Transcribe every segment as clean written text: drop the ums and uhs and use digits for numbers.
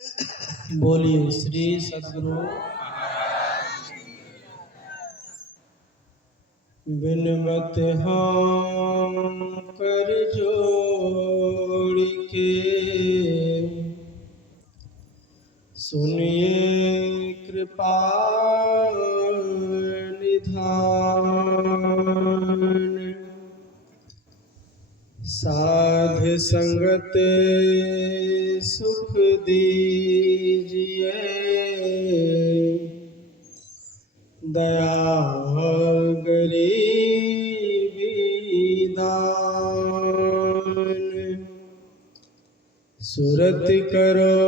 बोलिए श्री सद्गुरु बिनवत हम कर जोड़ के सुनिए कृपा निधान। साध संगत सुख दीजिए, दया गरीबी दान। सुरत करो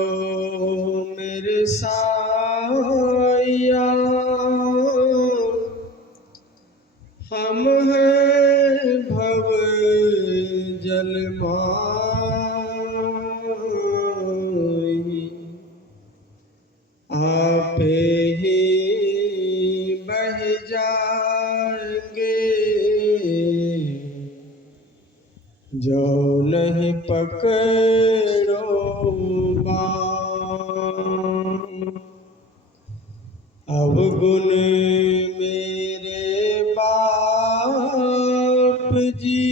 मेरे साया, हम हैं भव जल माई। आपे ही बह जाएंगे, जो नहीं पकड़ो बाण। अवगुण मेरे बाप जी,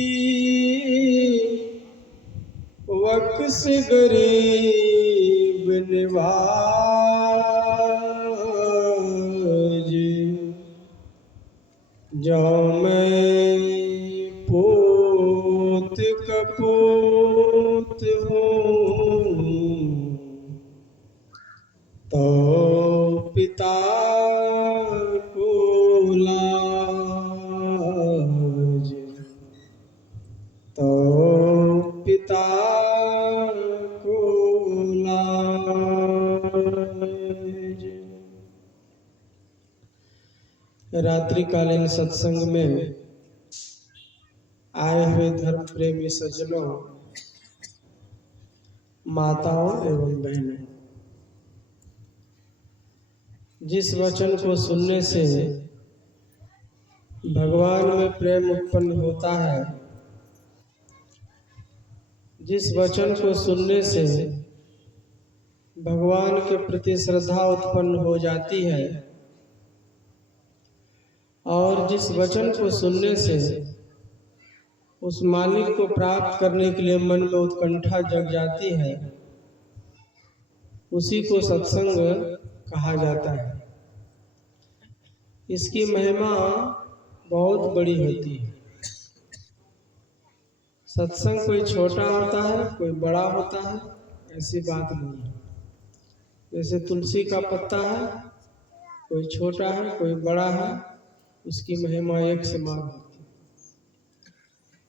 वक्स गरीब निवाज। जो मैं पूत कपूत हूँ, तो पिता को लाज। तो पिता को लाज। रात्रिकालीन सत्संग में आए हुए धर्म प्रेमी सज्जनों, माताओं एवं बहनों, जिस वचन को सुनने से भगवान में प्रेम उत्पन्न होता है, जिस वचन को सुनने से भगवान के प्रति श्रद्धा उत्पन्न हो जाती है, और जिस वचन को सुनने से उस मालिक को प्राप्त करने के लिए मन में उत्कंठा जग जाती है, उसी को सत्संग कहा जाता है। इसकी महिमा बहुत बड़ी होती है। सत्संग कोई छोटा होता है, कोई बड़ा होता है, ऐसी बात नहीं है। जैसे तुलसी का पत्ता है, कोई छोटा है, कोई बड़ा है, उसकी महिमा एक समान होती है।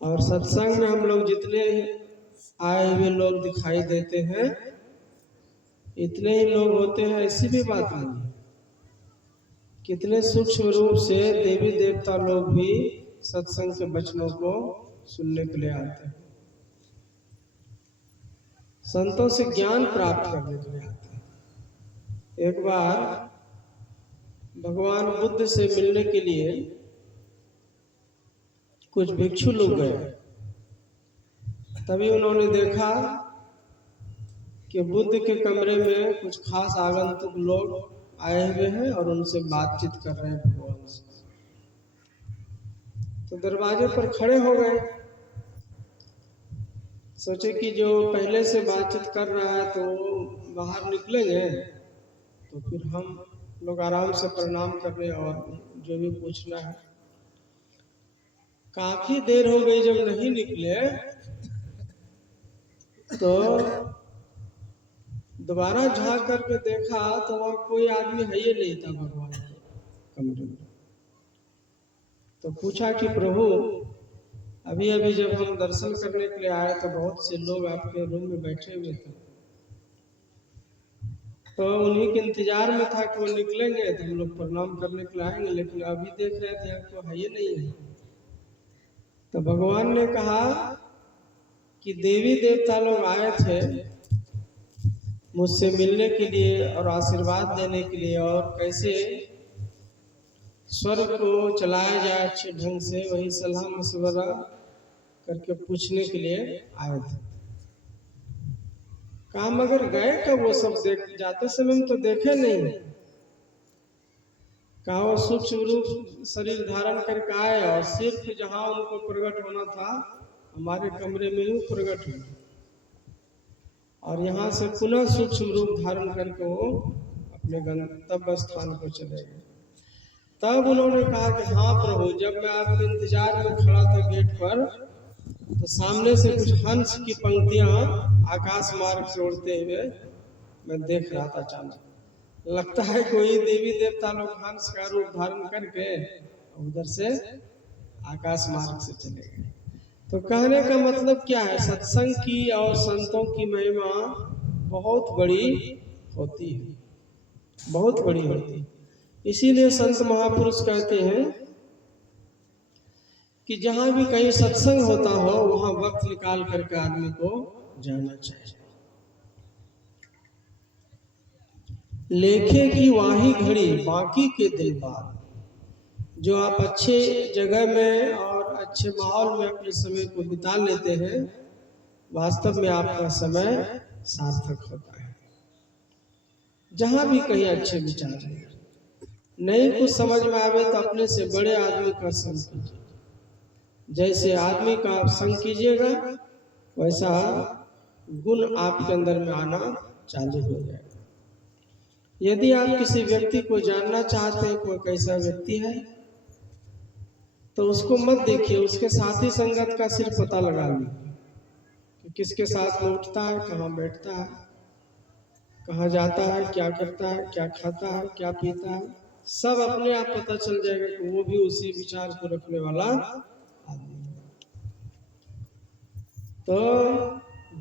और सत्संग में हम लोग जितने आए हुए लोग दिखाई देते हैं, इतने ही लोग होते हैं, ऐसी भी बात नहीं है। कितने सूक्ष्म रूप से देवी देवता लोग भी सत्संग के वचनों को सुनने के लिए आते हैं, संतों से ज्ञान प्राप्त करने के लिए आते हैं। एक बार भगवान बुद्ध से मिलने के लिए कुछ भिक्षु लोग गए। तभी उन्होंने देखा कि बुद्ध के कमरे में कुछ खास आगंतुक लोग आए हुए हैं और उनसे बातचीत कर रहे हैं भगवान से। तो दरवाजे पर खड़े हो गए, सोचे कि जो पहले से बातचीत कर रहा है तो बाहर निकलेंगे तो फिर हम लोग आराम से प्रणाम करने और जो भी पूछना है। काफी देर हो गई, जब नहीं निकले तो दोबारा झांक करके देखा तो वहां कोई आदमी है ही नहीं था भगवान के कमरे में। तो पूछा कि प्रभु, अभी अभी जब हम दर्शन करने के लिए आए तो बहुत से लोग आपके रूम में बैठे हुए थे, तो उन्हीं के इंतजार में था कि वो निकलेंगे तो हम लोग प्रणाम करने के लिए आएंगे, लेकिन अभी देख रहे थे आपको है ही नहीं है। तो भगवान ने कहा कि देवी देवता लोग आए थे मुझसे मिलने के लिए और आशीर्वाद देने के लिए, और कैसे स्वर्ग को चलाया जाए अच्छे ढंग से, वही सलाह मशवरा करके पूछने के लिए आए थे। कहा मगर गए कब वो सब? देख जाते समय हम तो देखे नहीं। कहा वो सूक्ष्म रूप शरीर धारण करके आए और सिर्फ जहां उनको प्रकट होना था हमारे कमरे में ही प्रकट हुए, और यहाँ से पुनः सूक्ष्म रूप धारण करके वो अपने गंतव्य स्थान को चले गए। तब उन्होंने कहा कि हाँ प्रभु, जब मैं आपके इंतजार में खड़ा था गेट पर, तो सामने से कुछ हंस की पंक्तियां आकाश मार्ग से उड़ते हुए मैं देख रहा था। अचानक लगता है कोई देवी देवता लोग हंस का रूप धारण करके उधर से आकाश मार्ग से चले गए। तो कहने का मतलब क्या है? सत्संग की और संतों की महिमा बहुत बड़ी होती है, बहुत बड़ी होती है। इसीलिए संत महापुरुष कहते हैं कि जहां भी कहीं सत्संग होता हो वहां वक्त निकाल करके आदमी को जाना चाहिए। लेखे की वाही घड़ी बाकी के दिल बार। जो आप अच्छे जगह में और अच्छे माहौल में अपने समय को बिता लेते हैं, वास्तव में आपका समय सार्थक होता है। जहां भी कहीं अच्छे विचार हैं, नहीं कुछ समझ में आवे तो अपने से बड़े आदमी का संग कीजिए। जैसे आदमी का आप संग कीजिएगा वैसा गुण आपके अंदर में आना चालू हो जाएगा। यदि आप किसी व्यक्ति को जानना चाहते हैं कोई कैसा व्यक्ति है, तो उसको मत देखिए, उसके साथी संगत का सिर्फ पता लगा लीजिए कि किसके साथ में उठता है, कहाँ बैठता है, कहाँ जाता है, क्या करता है, क्या खाता है, क्या पीता है, सब अपने आप पता चल जाएगा कि वो भी उसी विचार को रखने वाला आदमी है। तो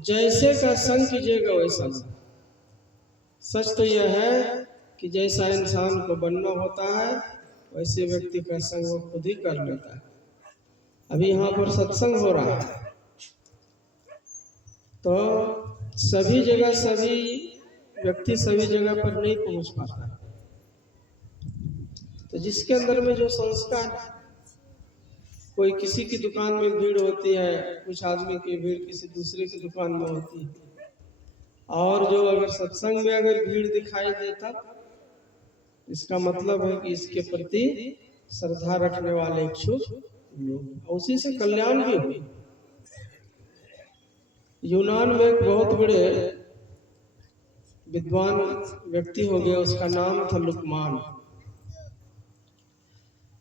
जैसे का संग कीजिएगा वैसा। सच तो यह है कि जैसा इंसान को बनना होता है वैसे व्यक्ति का संग वो खुद ही कर लेता है। अभी यहाँ पर सत्संग हो रहा है, तो सभी जगह सभी व्यक्ति सभी जगह पर नहीं पहुंच पाता है। तो जिसके अंदर में जो संस्कार, कोई किसी की दुकान में भीड़ होती है, कुछ आदमी की भीड़ किसी दूसरे की दुकान में होती है, और जो अगर सत्संग में अगर भीड़ दिखाई देता, इसका मतलब है कि इसके प्रति श्रद्धा रखने वाले इच्छुक लोग, उसी से कल्याण भी हुई। यूनान में एक बहुत बड़े विद्वान व्यक्ति हो गया, उसका नाम था लुकमान।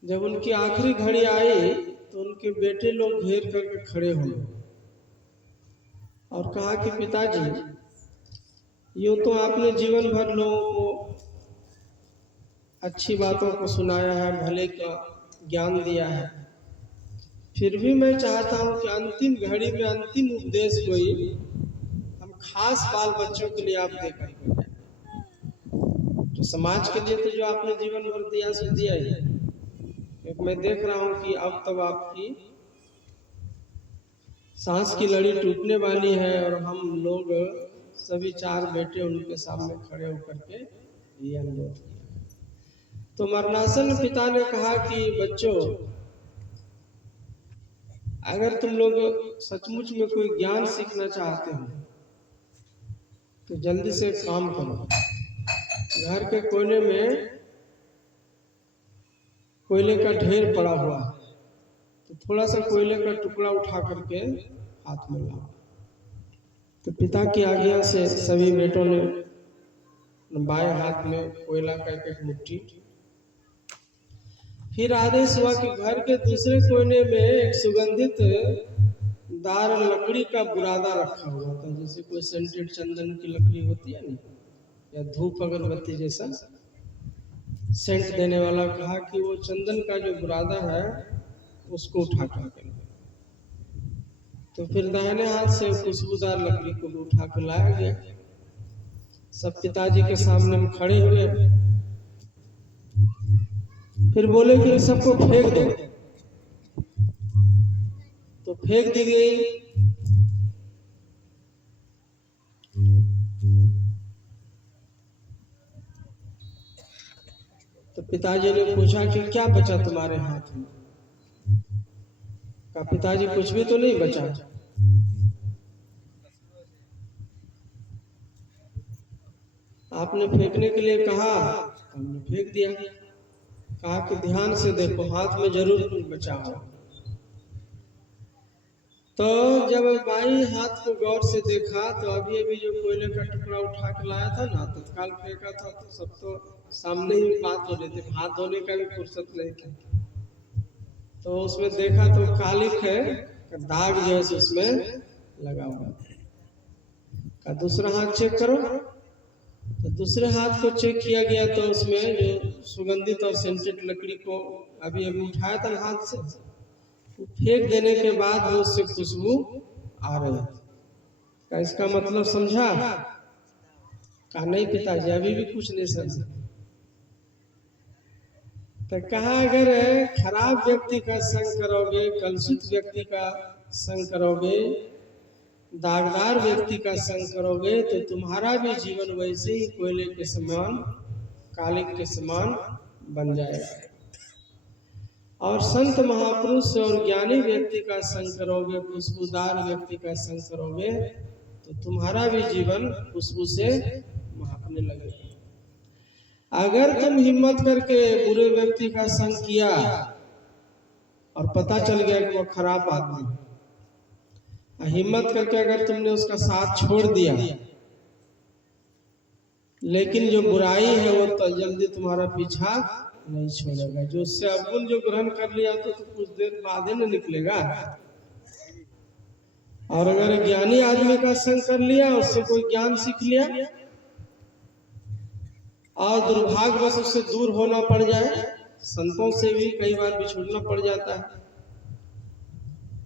जब उनकी आखिरी घड़ी आई तो उनके बेटे लोग घेर करके खड़े हो गए और कहा कि पिताजी, यूं तो आपने जीवन भर लोगों को अच्छी बातों को सुनाया है, भले का ज्ञान दिया है, फिर भी मैं चाहता हूं कि अंतिम घड़ी में अंतिम उपदेश कोई हम खास बाल बच्चों के लिए आप देकर जो समाज के लिए तो जो आपने जीवन भर दिया सो दिया ही। क्योंकि मैं देख रहा हूं कि अब तब आपकी सांस की लड़ी टूटने वाली है और हम लोग सभी चार बेटे उनके सामने खड़े होकर के ये अनुरोध किया। तो मरणासन पिता ने कहा कि बच्चों, अगर तुम लोग सचमुच में कोई ज्ञान सीखना चाहते हो तो जल्दी से काम करो। घर के कोने में कोयले का ढेर पड़ा हुआ है, तो थोड़ा सा कोयले का टुकड़ा उठा करके हाथ में लाओ। तो पिता की आज्ञा से सभी बेटों ने बाएं हाथ में कोयला का एक मुट्ठी, फिर आदेश हुआ कि घर के दूसरे कोने में एक सुगंधित दार लकड़ी का बुरादा रखा हुआ था, जैसे कोई सेंटेड चंदन की लकड़ी होती है ना, या धूप अगरबत्ती जैसा सेंट देने वाला। कहा कि वो चंदन का जो बुरादा है उसको उठा कर, तो फिर दाहिने हाथ से खुशबूदार लकड़ी को भी उठा कर लाया गया। सब पिताजी के सामने में खड़े हुए, फिर बोले कि सबको फेंक दो, तो फेंक दी गई। तो पिताजी ने पूछा कि क्या बचा तुम्हारे हाथ में? कहा पिताजी कुछ भी तो नहीं बचा। आपने फेंकने के लिए कहा, हमने फेंक दिया। कहा कि ध्यान से देखो, हाथ में जरूर कुछ बचा हो। तो जब बाई हाथ को गौर से देखा तो अभी अभी जो कोयले का टुकड़ा उठा के लाया था ना, तत्काल फेंका था, तो सब तो सामने ही बात हो रही थी, हाथ धोने का भी फुर्सत नहीं था। तो उसमें देखा तो कालिक है का दाग जो है उसमें लगा हुआ। का दूसरा हाथ चेक करो। तो दूसरे हाथ को चेक किया गया तो उसमें जो सुगंधित और सेंटेड लकड़ी को अभी अभी उठाया था हाथ से, फेंक देने के बाद वो उससे खुशबू आ रही। का इसका मतलब समझा? का नहीं पिताजी, अभी भी कुछ नहीं समझा। तो कहा अगर खराब व्यक्ति का संग करोगे, कलुषित व्यक्ति का संग करोगे, दागदार व्यक्ति का संग करोगे, तो तुम्हारा भी जीवन वैसे ही कोयले के समान, कालिक के समान बन जाएगा। और संत महापुरुष और ज्ञानी व्यक्ति का संग करोगे, खुशबूदार व्यक्ति का संग करोगे, तो तुम्हारा भी जीवन खुशबू से महकने लगेगा। अगर तुम हिम्मत करके बुरे व्यक्ति का संग किया और पता चल गया कि वो खराब आदमी, हिम्मत करके अगर तुमने उसका साथ छोड़ दिया, लेकिन जो बुराई है वो तो जल्दी तुम्हारा पीछा नहीं छोड़ेगा। जो उससे अवगुण जो ग्रहण कर लिया तो कुछ देर बाद ही न निकलेगा। और अगर ज्ञानी आदमी का संग कर लिया, उससे कोई ज्ञान सीख लिया और दुर्भाग्यवश उससे दूर होना पड़ जाए, संतों से भी कई बार बिछुड़ना पड़ जाता है,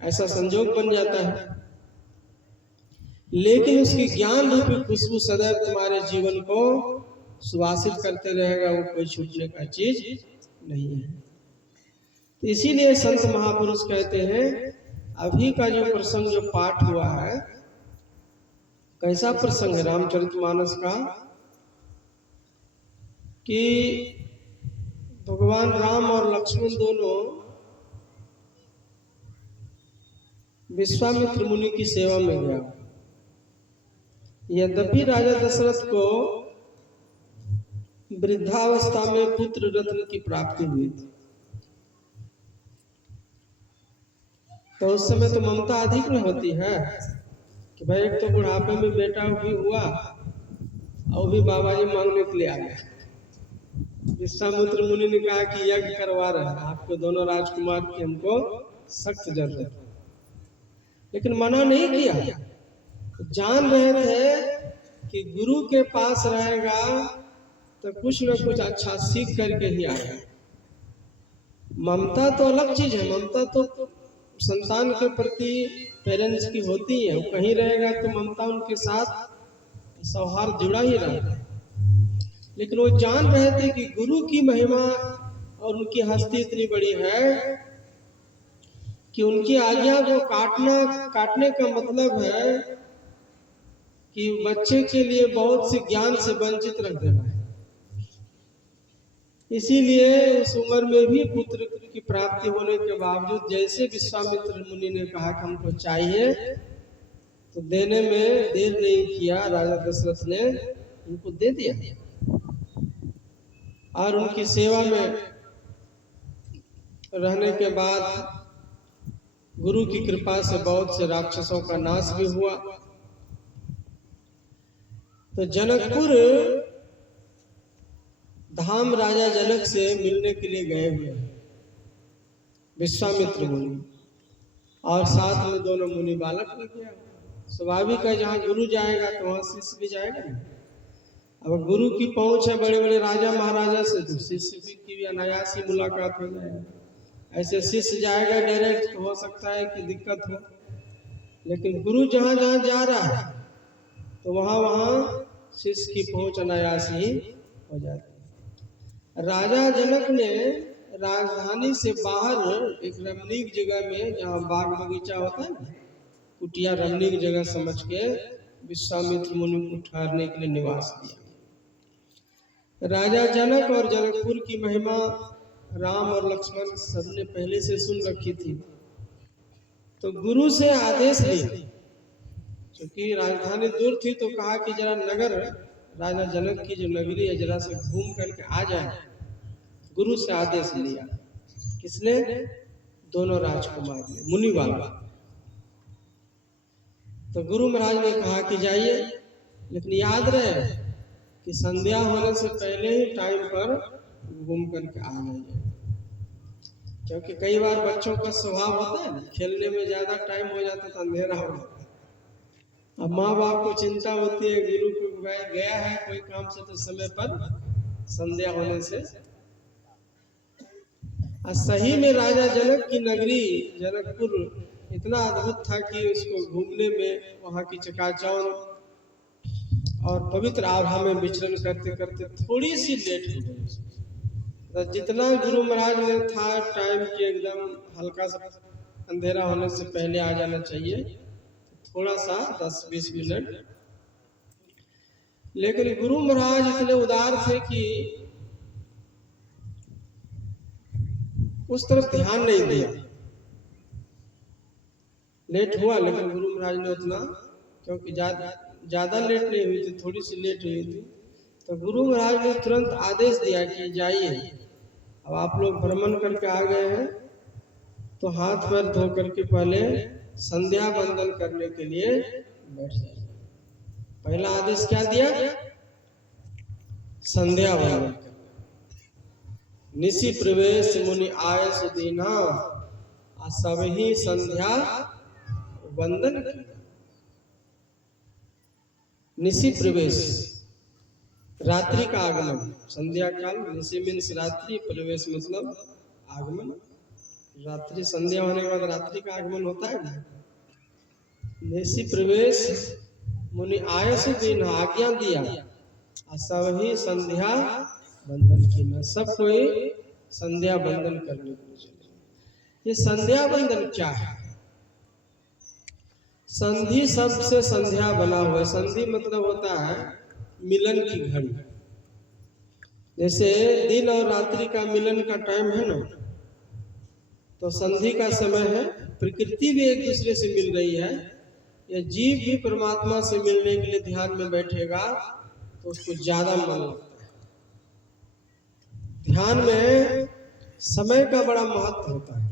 ऐसा संजोग बन जाता है, लेकिन उसकी ज्ञान रूपी खुशबू सदैव तुम्हारे जीवन को सुवासित करते रहेगा, वो कोई छूटने का चीज नहीं है। तो इसीलिए संत महापुरुष कहते हैं, अभी का जो प्रसंग जो पाठ हुआ है, कैसा प्रसंग है रामचरितमानस का, कि भगवान राम और लक्ष्मण दोनों विश्वामित्र मुनि की सेवा में गया। यद्यपि राजा दशरथ को वृद्धावस्था में पुत्र रत्न की प्राप्ति हुई थी, तो उस समय तो ममता अधिक में होती है कि भाई एक तो बुढ़ापे में बेटा भी हुआ और भी बाबा जी मांगने के लिए आ गया। विश्वामित्र मुनि ने कहा कि यज्ञ करवा रहे हैं, आपको दोनों राजकुमार की हमको सख्त जरूरत है, लेकिन मना नहीं किया। जान रहे थे कि गुरु के पास रहेगा तो कुछ न कुछ अच्छा सीख करके ही आएगा। ममता तो अलग चीज है, ममता तो संतान के प्रति पेरेंट्स की होती है, वो कहीं रहेगा तो ममता उनके साथ सौहार्द जुड़ा ही रहता है। लेकिन वो जान रहे थे कि गुरु की महिमा और उनकी हस्ती इतनी बड़ी है कि उनकी आज्ञा को काटने का मतलब है कि बच्चे के लिए बहुत से ज्ञान से वंचित रख देना है। इसीलिए उस उम्र में भी पुत्र की प्राप्ति होने के बावजूद जैसे विश्वामित्र मुनि ने कहा कि हमको चाहिए, तो देने में देर नहीं किया, राजा दशरथ ने उनको दे दिया। और उनकी सेवा में रहने के बाद गुरु की कृपा से बहुत से राक्षसों का नाश भी हुआ। तो जनकपुर धाम राजा जनक से मिलने के लिए गए हुए विश्वामित्र मुनि, और साथ में दोनों मुनि बालक भी गया। स्वाभाविक है, जहाँ गुरु जाएगा तो वहाँ शिष्य भी जाएगा ना। अब गुरु की पहुंच है बड़े बड़े राजा महाराजा से, तो शिष्य की भी अनायास ही मुलाकात हो जाएगी। ऐसे शिष्य जाएगा डायरेक्ट तो हो सकता है कि दिक्कत हो, लेकिन गुरु जहाँ जहाँ जा रहा है तो वहाँ वहाँ शिष्य की पहुंच अनायास ही हो जाती है। राजा जनक ने राजधानी से बाहर एक रमणीक जगह में, जहाँ बाग बगीचा होता है ना, कुटिया रमणीक जगह समझ के विश्वामित्र मुनि को ठहरने के लिए निवास दिया। राजा जनक और जनकपुर की महिमा राम और लक्ष्मण सबने पहले से सुन रखी थी, तो गुरु से आदेश लिया, क्योंकि राजधानी दूर थी, तो कहा कि जरा नगर राजा जनक की जो नगरी है जरा से घूम करके आ जाए। गुरु से आदेश लिया, किसने? दोनों राजकुमार ने, मुनि वाला। तो गुरु महाराज ने कहा कि जाइए, लेकिन याद रहे कि संध्या होने से पहले ही टाइम पर घूम करके आ जाइए, क्योंकि कई बार बच्चों का स्वभाव होता है खेलने में ज्यादा टाइम हो जाता है तो अंधेरा हो जाता है। अब माँ बाप को चिंता होती है, गुरु को गया है कोई काम से तो समय पर संध्या होने से। सही में राजा जनक की नगरी जनकपुर इतना अद्भुत था कि उसको घूमने में वहाँ की चकाचौंध और पवित्र आभा में विचरण करते करते थोड़ी सी लेट हो गई। जितना गुरु महाराज ने था टाइम के एकदम हल्का सा अंधेरा होने से पहले आ जाना चाहिए, थोड़ा सा 10-20 मिनट। लेकिन गुरु महाराज इतने उदार थे कि उस तरफ ध्यान नहीं दिया। लेट हुआ लेकिन गुरु महाराज ने उतना, क्योंकि ज्यादा लेट नहीं हुई थी, थोड़ी सी लेट हुई थी, तो गुरु महाराज ने तुरंत आदेश दिया कि जाइए, अब आप लोग भ्रमण करके आ गए हैं तो हाथ पैर धो करके पहले संध्या वंदन करने के लिए बैठ जाइए। पहला आदेश क्या दिया? संध्या वंदन। निशि प्रवेश मुनि आय सुदीना, सब ही संध्या वंदन। निशि प्रवेश, रात्रि का आगमन, संध्या काल। निशि मीन्स रात्रि, प्रवेश मतलब आगमन। रात्रि संध्या होने के बाद रात्रि का आगमन होता है ना। निशि प्रवेश मुनि आयस दिन, आज्ञा दिया, सब ही संध्या बंधन की न, सब कोई संध्या बंधन करने को चले। ये संध्या बंधन क्या है? संधि शब्द से संध्या बना हुआ है। संधि मतलब होता है मिलन की घड़ी। जैसे दिन और रात्रि का मिलन का टाइम है ना, तो संधि का समय है। प्रकृति भी एक दूसरे से मिल रही है, या जीव भी परमात्मा से मिलने के लिए ध्यान में बैठेगा तो उसको ज्यादा मन लगता है। ध्यान में समय का बड़ा महत्व होता है।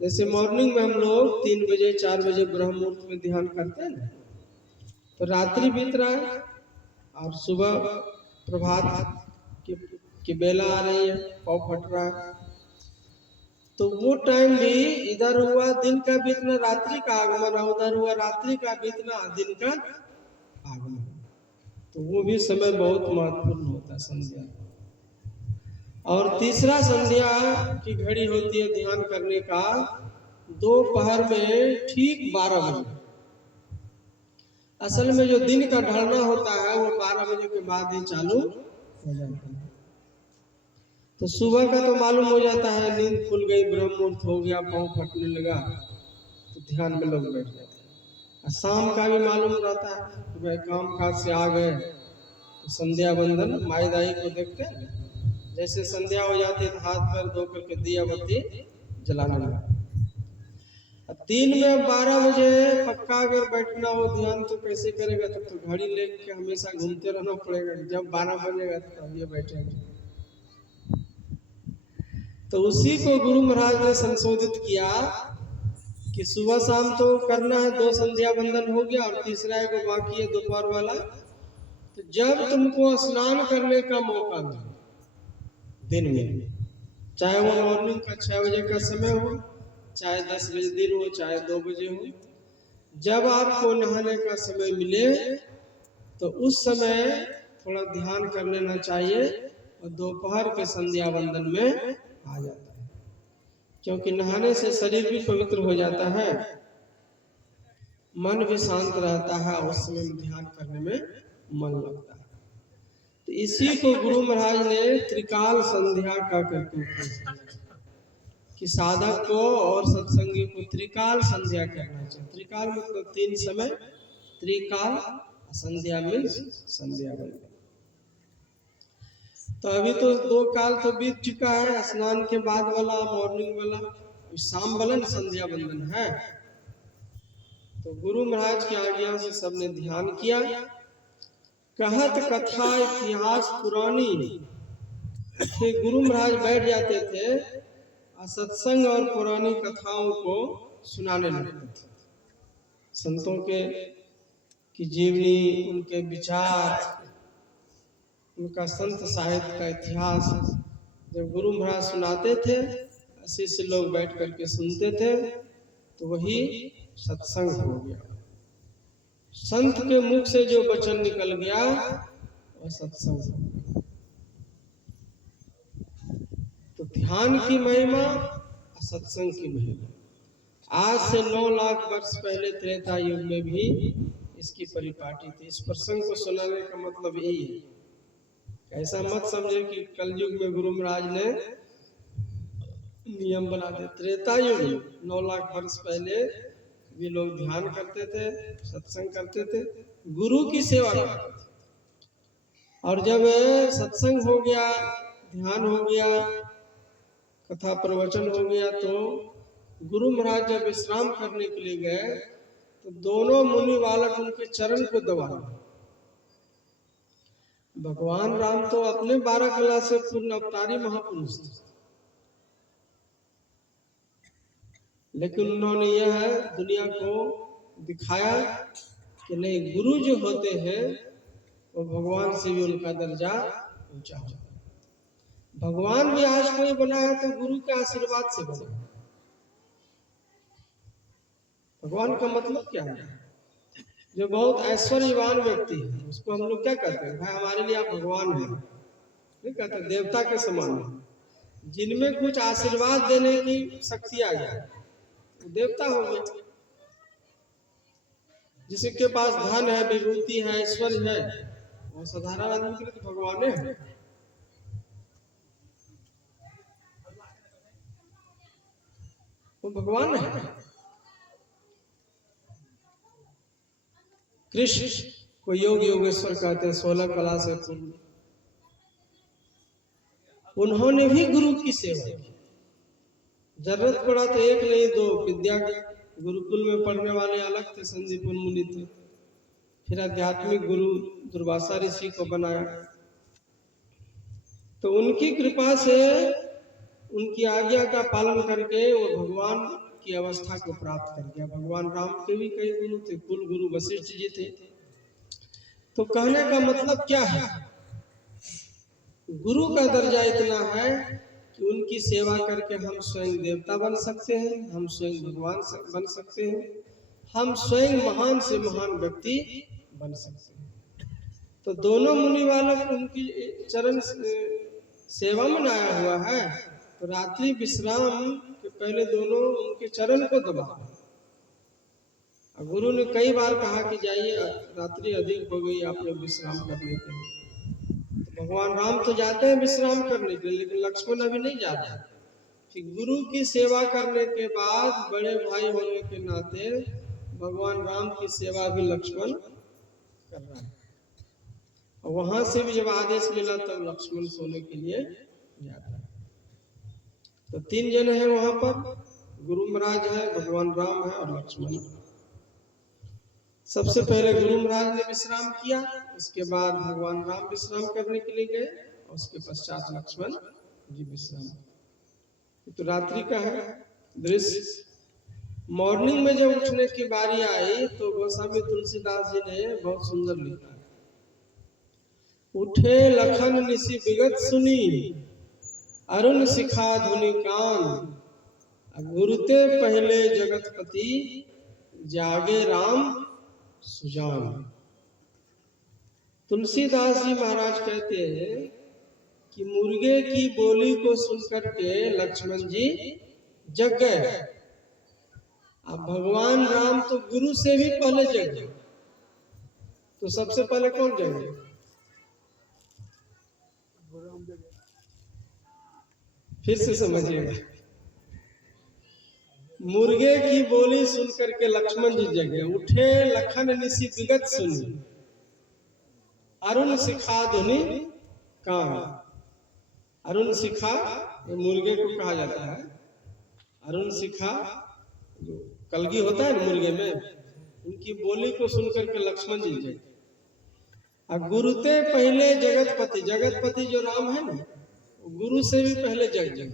जैसे मॉर्निंग में हम लोग 3 बजे 4 बजे ब्रह्म मुहूर्त में ध्यान करते हैं ना, तो रात्रि बीत रहा है और सुबह प्रभात की बेला आ रही है, पौ फट रहा है, तो वो टाइम भी इधर हुआ दिन का बीतना, रात्रि का आगमन, उधर हुआ रात्रि का बीतना, दिन का आगमन, तो वो भी समय बहुत महत्वपूर्ण होता है संध्या। और तीसरा संध्या की घड़ी होती है ध्यान करने का दोपहर में ठीक 12 बजे। असल में जो दिन का ढलना होता है वो 12 बजे के बाद ही चालू हो जाता है। तो सुबह का तो मालूम हो जाता है, नींद खुल गई, ब्रह्म मुहूर्त हो गया, पाँव फटने लगा, तो ध्यान में लोग बैठ जाते हैं। शाम का भी मालूम रहता है, सुबह काम काज से आ गए तो संध्या बंदन, माई दाई को देखते हैं, जैसे संध्या हो जाती है तो हाथ पैर धो करके दिया बत्ती जलाने लगा। दिन में 12 बजे पक्का अगर बैठना हो ध्यान तो कैसे करेगा? तब तो घड़ी लेके हमेशा घूमते रहना पड़ेगा, जब 12 बजेगा तब ये बैठेगा। तो उसी को गुरु महाराज ने संशोधित किया कि सुबह शाम तो करना है, 2 संध्या बंदन हो गया, और तीसरा एक बाकी है दोपहर वाला। तो जब तुमको स्नान करने का मौका मिले दिन में, चाहे वो मॉर्निंग का 6 बजे का समय हो, चाहे 10 बजे दिन हो, चाहे 2 बजे हो, जब आपको नहाने का समय मिले तो उस समय थोड़ा ध्यान कर लेना चाहिए, और दोपहर के संध्या वंदन में आ जाता है, क्योंकि नहाने से शरीर भी पवित्र हो जाता है, मन भी शांत रहता है, उस समय ध्यान करने में मन लगता है। तो इसी को गुरु महाराज ने त्रिकाल संध्या का करके कि साधक को और सत्संगी को त्रिकाल संध्या करना चाहिए। त्रिकाल मतलब 3 समय, त्रिकाल, संध्या मीन्स संध्या वंदन। तो अभी तो 2 काल तो बीत चुका है, स्नान के बाद वाला, मॉर्निंग वाला, शाम वाला संध्या वंदन है। तो गुरु महाराज की आज्ञा से सबने ध्यान किया, कहत कथा इतिहास पुरानी। फिर गुरु महाराज बैठ जाते थे और सत्संग और पुरानी कथाओं को सुनाने लगते थे। संतों के की जीवनी, उनके विचार, उनका संत साहित्य का इतिहास जब गुरु महाराज सुनाते थे, शिष्य लोग बैठ करके सुनते थे, तो वही सत्संग हो गया। संत के मुख से जो वचन निकल गया वह सत्संग हो गया। तो ध्यान की महिमा, सत्संग की महिमा। आज से 9 लाख वर्ष पहले त्रेता युग में भी इसकी परिपाटी थी। इस प्रसंग को सुनाने का मतलब यही है। ऐसा मत समझे कि कलयुग में गुरु महाराज ने नियम बना दे। त्रेता युग 9 लाख वर्ष पहले भी लोग ध्यान करते थे, सत्संग करते थे, गुरु की सेवा करते थे। और जब सत्संग हो गया, ध्यान हो गया, कथा प्रवचन हो गया, तो गुरु महाराज जब विश्राम करने के लिए गए तो दोनों मुनि बालक उनके चरण को दबाए। भगवान राम तो अपने 12 कला से पूर्ण अवतारी महापुरुष थे, लेकिन उन्होंने यह दुनिया को दिखाया कि नहीं, गुरु जो होते हैं वो भगवान से भी उनका दर्जा ऊंचा होता है। भगवान भी आज कोई बना है तो गुरु के आशीर्वाद से बना है। भगवान का मतलब क्या है? जो बहुत ऐश्वर्यवान व्यक्ति है उसको हम लोग क्या कहते हैं? भाई हमारे लिए आप भगवान हैं, नहीं कहते, देवता के समान है। जिनमें कुछ आशीर्वाद देने की शक्ति आ जाए वो देवता हो गया। जिसके पास धन है, विभूति है, ऐश्वर्य है, वो साधारण आदमी के लिए तो भगवान है। वो भगवान है। कृष्ण को योग योगेश्वर कहते हैं, 16 कला से पूर्ण। उन्होंने भी गुरु की सेवा की। जरूरत पड़ा तो 1 नहीं 2 विद्या गुरुकुल में पढ़ने वाले अलग थे, संदीपन मुनि थे। फिर आध्यात्मिक गुरु दुर्वासा ऋषि को बनाया। तो उनकी कृपा से, उनकी आज्ञा का पालन करके वो भगवान की अवस्था को प्राप्त कर गया। भगवान राम के भी कई गुरु थे, कुल गुरु वशिष्ठ जी थे। तो कहने का मतलब क्या है? गुरु का दर्जा इतना है कि उनकी सेवा करके हम स्वयं देवता बन सकते हैं, हम स्वयं भगवान बन सकते हैं, हम स्वयं महान से महान व्यक्ति बन सकते हैं। तो दोनों मुनि बालक उनकी चरण सेवा में आया हुआ है। तो रात्रि विश्राम के पहले दोनों उनके चरण को दबा। गुरु ने कई बार कहा कि जाइए, रात्रि अधिक हो गई, आप लोग विश्राम करने के लिए। तो भगवान राम तो जाते हैं विश्राम करने के लिए, लेकिन लक्ष्मण अभी नहीं जाते। फिर गुरु की सेवा करने के बाद बड़े भाई होने के नाते भगवान राम की सेवा भी लक्ष्मण कर रहा है। और वहां से भी जब आदेश मिला तब लक्ष्मण सोने के लिए जाता है। तो 3 जन है वहां पर, गुरु महाराज है, भगवान राम है और लक्ष्मण। सबसे पहले गुरु महाराज ने विश्राम किया, उसके बाद भगवान राम विश्राम करने के लिए गए, और उसके पश्चात लक्ष्मण जी विश्राम। तो रात्रि का है दृश्य। मॉर्निंग में जब उठने की बारी आई तो गोस्वामी तुलसीदास जी ने बहुत सुंदर लिखा, उठे लखन निसी विगत सुनी, अरुण शिखा धुनि कान, गुरुते पहले जगतपति, जागे राम सुजान। तुलसीदास जी महाराज कहते हैं कि मुर्गे की बोली को सुनकर के लक्ष्मण जी जग गए। अब भगवान राम तो गुरु से भी पहले जग गए, तो सबसे पहले कौन जगे? फिर से समझिएगा। मुर्गे की बोली सुनकर के लक्ष्मण जी जगे। उठे लखन निसी विगत सुनी, अरुण शिखा धुनि कान। अरुण शिखा मुर्गे को कहा जाता है। अरुण शिखा जो कलगी होता है ना मुर्गे में, उनकी बोली को सुनकर के लक्ष्मण जी जगे। और गुरुते पहले जगतपति, जगतपति जो राम है ना, गुरु से भी पहले जग जग।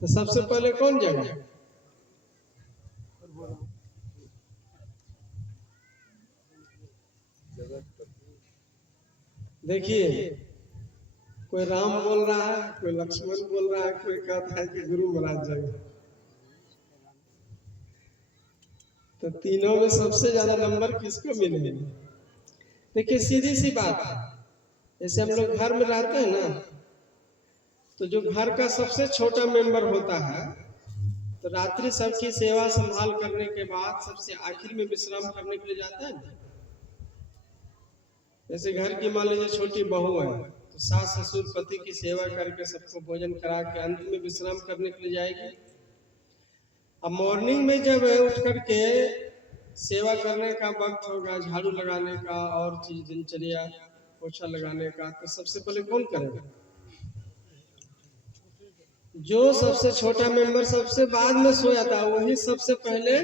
तो सबसे पहले कौन जगा? देखिए, कोई राम बोल रहा है, कोई लक्ष्मण बोल रहा है, कोई कहता है कि गुरु महाराज जगे। तो तीनों में सबसे ज्यादा नंबर किसको मिलेंगे? देखिए सीधी सी बात है, जैसे हम लोग घर में रहते हैं ना, तो जो घर का सबसे छोटा मेंबर होता है, तो रात्रि सबकी सेवा संभाल करने के बाद सबसे आखिर में विश्राम करने के लिए जाता है ना। जैसे घर की मान लीजिए छोटी बहू है, तो सास ससुर पति की सेवा करके सबको भोजन करा के अंत में विश्राम करने के लिए जाएगी। अब मॉर्निंग में जब उठ करके सेवा करने का वक्त होगा, झाड़ू लगाने का और चीज दिनचर्या पोछा लगाने का, तो सबसे पहले कौन करेगा? जो सबसे छोटा मेंबर सबसे बाद में सोया था, वही सबसे पहले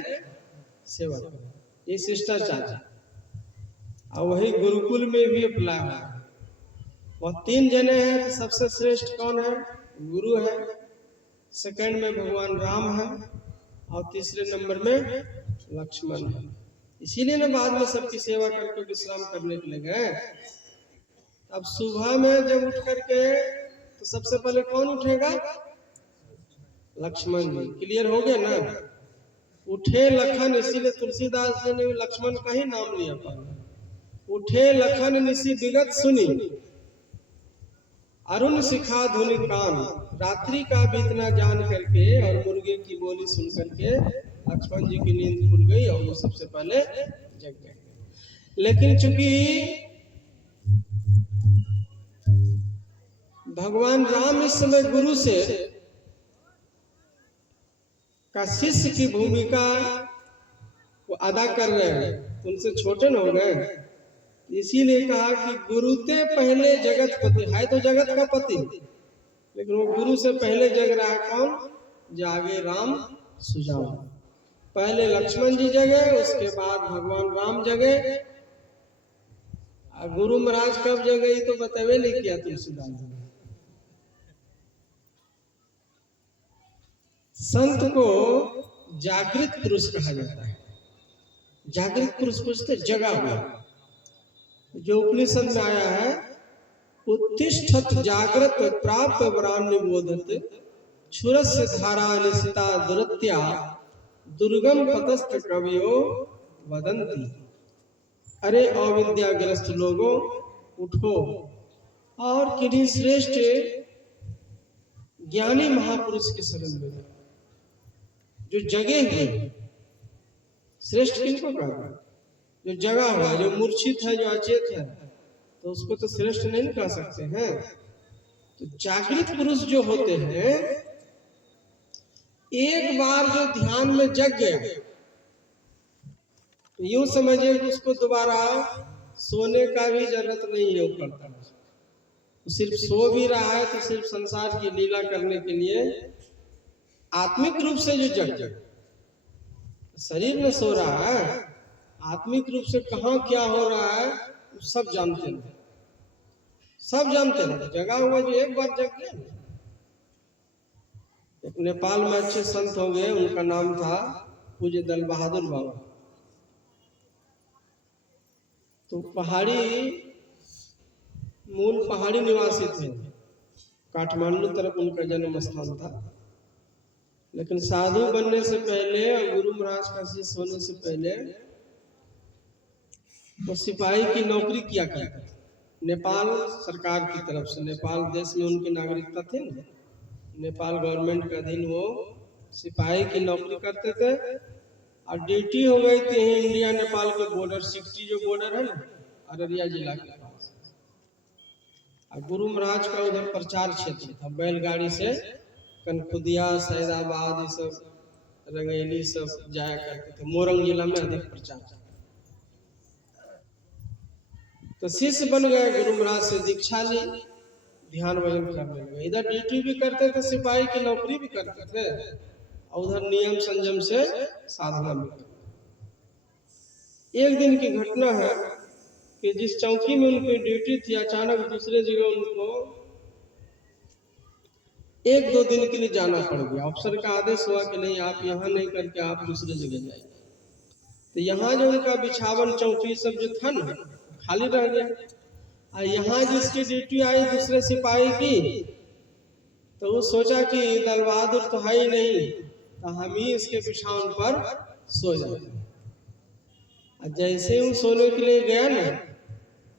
सेवा करे। ये शिष्टाचार है, और वही गुरुकुल में भी अप्लाई हुआ है। वह 3 जने हैं, तो सबसे श्रेष्ठ कौन है? गुरु है, सेकंड में भगवान राम है, और तीसरे नंबर में लक्ष्मण है। इसीलिए ना बाद में सबकी सेवा करके विश्राम करने के लिए गए। अब सुबह में जब उठ करके, तो सबसे पहले कौन उठेगा? लक्ष्मण जी। क्लियर हो गया ना? उठे लखन, इसीलिए तुलसीदास जी ने लक्ष्मण का ही नाम लिया पहले। उठे लखन निसी विगत सुनी, अरुण शिखा धुनि कान। रात्रि का बीतना जान करके और मुर्गे की बोली सुन करके लक्ष्मण जी की नींद खुल गई और वो सबसे पहले जग गए। लेकिन चूंकि भगवान राम इस समय गुरु से का शिष्य की भूमिका को अदा कर रहे हैं, उनसे छोटे न हो गए, इसीलिए कहा कि गुरुते पहले जगतपति है। तो जगत का पति, लेकिन वो गुरु से पहले जग रहा है। कौन? जागे राम सुजान। पहले लक्ष्मण जी जगे, उसके बाद भगवान राम जगे। गुरु महाराज कब जगे तो बतावे नहीं किया तुलसीदास जी। संत को जागृत पुरुष कहा जाता है। जागृत पुरुष पूछते जगा हुआ, जो उपनिषद में आया है, उत्तिष्ठत जागृत प्राप्त वरान्य बोधत क्षुरस्य धारा निशिता दुरत्या दुर्गम पतस्थ कवियो वदंती। अरे अविद्याग्रस्त लोगों, उठो और किन्हीं श्रेष्ठ ज्ञानी महापुरुष के शरण में जाओ, जो जगे हुए। श्रेष्ठ किनको कहते हैं? जो जगा हुआ, जो मूर्छित है, जो अचेत है, तो उसको तो श्रेष्ठ नहीं कह सकते हैं। तो जागृत पुरुष जो होते हैं, एक बार जो ध्यान में जग गया, तो यूं समझिए कि उसको दोबारा सोने का भी जरूरत नहीं है। ऊपर तो सिर्फ सो भी रहा है तो सिर्फ संसार की लीला करने के लिए। आत्मिक रूप से जो जग शरीर में सो रहा है, आत्मिक रूप से कहाँ क्या हो रहा है सब जानते हैं, सब जानते हैं। जगा हुआ जो एक बार जग गया। एक नेपाल में अच्छे संत हो गए, उनका नाम था पूज्य दल बहादुर बाबा। तो मूल पहाड़ी निवासी थे, काठमांडू तरफ उनका जन्म स्थान था। लेकिन साधु बनने से पहले और गुरु महाराज का शिष्य होने से पहले वो सिपाही की नौकरी किया करते थे नेपाल सरकार की तरफ से। नेपाल देश में उनकी नागरिकता थी ना, नेपाल गवर्नमेंट के अधीन वो सिपाही की नौकरी करते थे। और ड्यूटी हो गई थी इंडिया नेपाल के बॉर्डर, 60 जो बॉर्डर है ना, अररिया जिला के पास। और गुरु महाराज का उधर प्रचार क्षेत्र था, बैलगाड़ी से कनखुदिया, सैदाबाद, ये सब रंगेली सब जाया करते थे। मोरंग जिला में अधिक प्रचार था। तो शिष्य बन गए, गुरु महाराज से दीक्षा ली, ध्यान भजन करने लगे। इधर ड्यूटी भी करते थे, सिपाही की नौकरी भी करते थे, और उधर नियम संयम से साधना भी करते। एक दिन की घटना है, कि जिस चौकी में उनकी ड्यूटी थी अचानक दूसरे जगह उनको 1-2 दिन के लिए जाना पड़ गया। अफसर का आदेश हुआ कि नहीं, आप यहाँ नहीं करके आप दूसरे जगह जाइए। तो यहाँ जो उनका बिछावन चौकी सब जो था ना खाली रह गया। और यहाँ जिसकी ड्यूटी आई दूसरे सिपाही की, तो वो सोचा कि दल बहादुर तो है ही नहीं, तो हम ही इसके बिछावन पर सो जाते। जैसे वो सोने के लिए गया ना,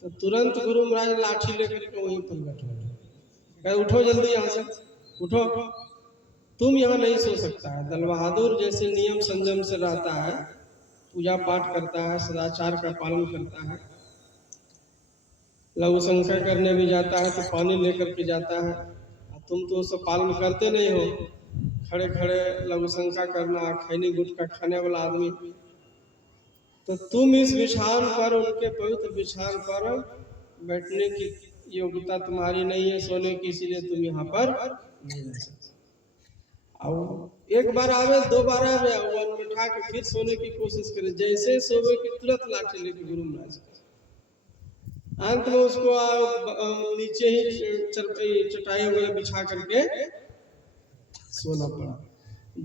तो तुरंत गुरु महाराज लाठी लेकर के वहीं पर बैठे, उठो जल्दी यहाँ से, उठो, तुम यहाँ नहीं सो सकता है। दल बहादुर जैसे नियम संयम से रहता है, पूजा पाठ करता है, सदाचार का पालन करता है, लघु संख्या करने भी जाता है तो पानी लेकर के जाता है। तुम तो उसका पालन करते नहीं हो, खड़े खड़े लघु संख्या करना, खैनी गुटखा खाने वाला आदमी। तो तुम इस बिछावन पर, उनके पवित्र बिछावन पर बैठने की योग्यता तुम्हारी नहीं है सोने की, इसीलिए तुम यहाँ पर नहीं रह सकते। अब एक बार आवे, 2 बार आवे, वन बिठा के फिर सोने की कोशिश करे। जैसे सोवे की तुरंत लाठी लेके गुरु महाराज, अंत में उसको नीचे ही चटाई वगैरह बिछा करके सोना पड़ा।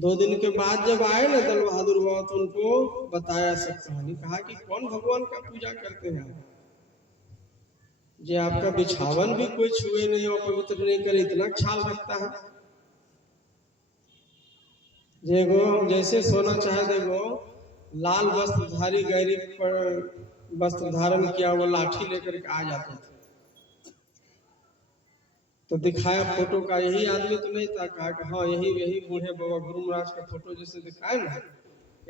2 दिन के बाद जब आए ना दल बहादुर बाबा, तो उनको बताया सब कहानी। कहा कि कौन भगवान का पूजा करते हैं, जो आपका बिछावन भी कोई छुए नहीं और पवित्र नहीं करे, इतना ख्याल रखता है। देखो हम जैसे सोना चाहे, देखो लाल वस्त्रधारी गैरी पर वस्त्र धारण किया, वो लाठी लेकर के आ जाते थे। तो दिखाया फोटो का, यही आदमी तो नहीं था? कहा कि हाँ यही बूढ़े बाबा गुरु महाराज का फोटो जैसे दिखाए ना,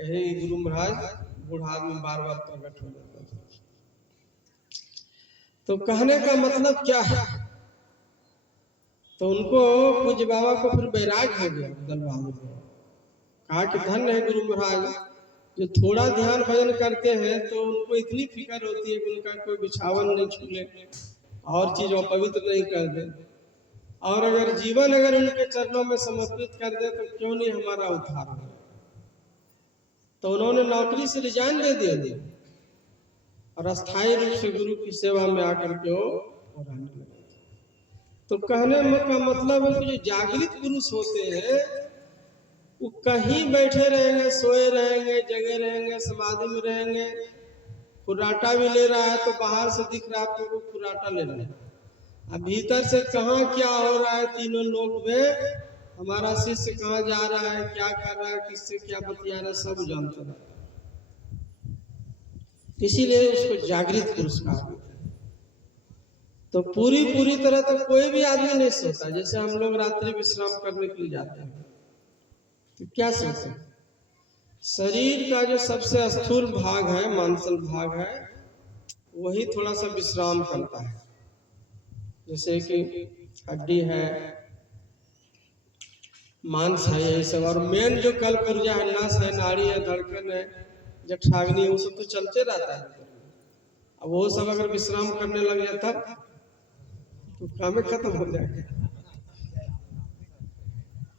यही गुरु महाराज बूढ़ा आदमी बार-बार प्रकट हो जाता था। तो कहने का मतलब क्या है, तो उनको पूज्य बाबा को फिर बैराग हो गया दल बहादुर को। कहा कि धन्य है गुरु महाराज, जो थोड़ा ध्यान भजन करते हैं तो उनको इतनी फिक्र होती है कि उनका कोई बिछावन नहीं छूले और चीज अपवित्र नहीं कर दे, और अगर जीवन अगर उनके चरणों में समर्पित कर दे तो क्यों नहीं हमारा उद्धार हो। तो उन्होंने नौकरी से रिजाइन दे दिया और अस्थायी रूप से गुरु की सेवा में आकर के वो रहने लगे। तो कहने का मतलब है कि जो जागृत पुरुष होते हैं वो कहीं बैठे रहेंगे, सोए रहेंगे, जगे रहेंगे, समाधि में रहेंगे। खुराटा भी ले रहा है तो बाहर से दिख रहा है आपको खुराटा ले रहा है, अब भीतर से कहाँ क्या हो रहा है, तीनों लोग में हमारा शिष्य कहाँ जा रहा है, क्या कर रहा है, किससे क्या बतिया रहा है, सब जानते हैं। इसीलिए उसको जागृत पुरुष कहा। तो पूरी तरह तक कोई भी आदमी नहीं सोता। जैसे हम लोग रात्रि विश्राम करने के लिए जाते हैं तो क्या सोचते हैं, शरीर का जो सबसे स्थूल भाग है, मांसल भाग है, वही थोड़ा सा विश्राम करता है। जैसे कि हड्डी है, मांस है, यही सब। और मेन जो कल्प ऊर्जा है, नस है, नाड़ी है, धड़कन है, जठराग्नि है, वो सब तो चलते रहता है। अब वो सब अगर विश्राम करने लग जाता तो काम खत्म हो जाएगा।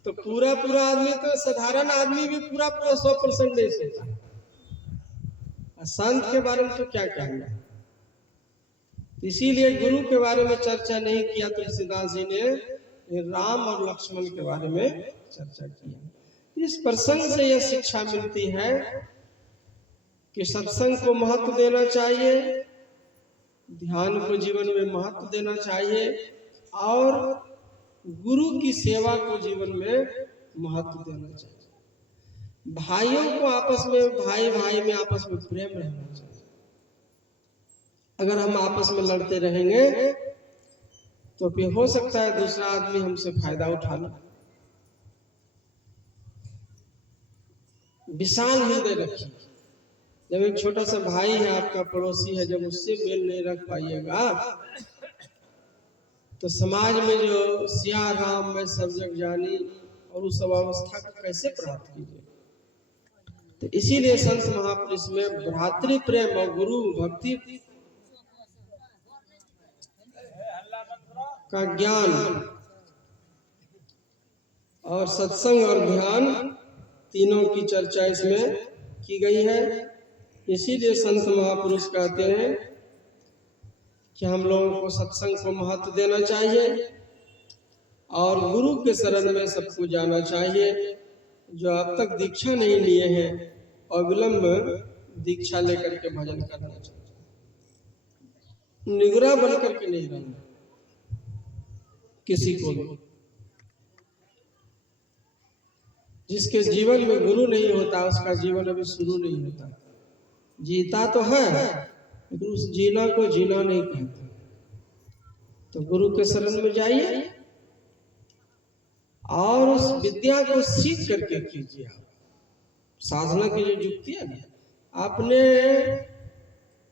तो पूरा आदमी, तो साधारण आदमी भी पूरा 100% नहीं सोता। संत के बारे में तो क्या कहना। इसीलिए गुरु के बारे में चर्चा नहीं किया तुलसीदास जी ने राम और लक्ष्मण के बारे में चर्चा किया। इस प्रसंग से यह शिक्षा मिलती है कि सत्संग को महत्व देना चाहिए, ध्यान को जीवन में महत्व देना चाहिए, और गुरु की सेवा को जीवन में महत्व देना चाहिए। भाइयों को आपस में, भाई में आपस में प्रेम रहना चाहिए। अगर हम आपस में लड़ते रहेंगे तो फिर हो सकता है दूसरा आदमी हमसे फायदा उठा ले। विशाल हृदय रखिए। जब एक छोटा सा भाई है, आपका पड़ोसी है, जब उससे मेल नहीं रख पाइएगा तो समाज में जो सिया राम में सब जग जानी और उस अवस्था को कैसे प्राप्त कीजिए। तो इसीलिए संत महापुरुष में भ्रातृ प्रेम और गुरु भक्ति का ज्ञान और सत्संग और ध्यान तीनों की चर्चा इसमें की गई है। इसीलिए संत महापुरुष कहते हैं कि हम लोगों को सत्संग को महत्व देना चाहिए और गुरु के शरण में सबको जाना चाहिए। जो अब तक दीक्षा नहीं लिए हैं और विलंब दीक्षा लेकर के भजन करना चाहिए, निगुरा बन करके नहीं रहना किसी को भी। जिसके जीवन में गुरु नहीं होता उसका जीवन अभी शुरू नहीं होता। जीता तो है लेकिन उस जीना को जीना नहीं कहते। तो गुरु के शरण में जाइए और उस विद्या को सीख करके कीजिए। साधना की जो युक्ति है ना, आपने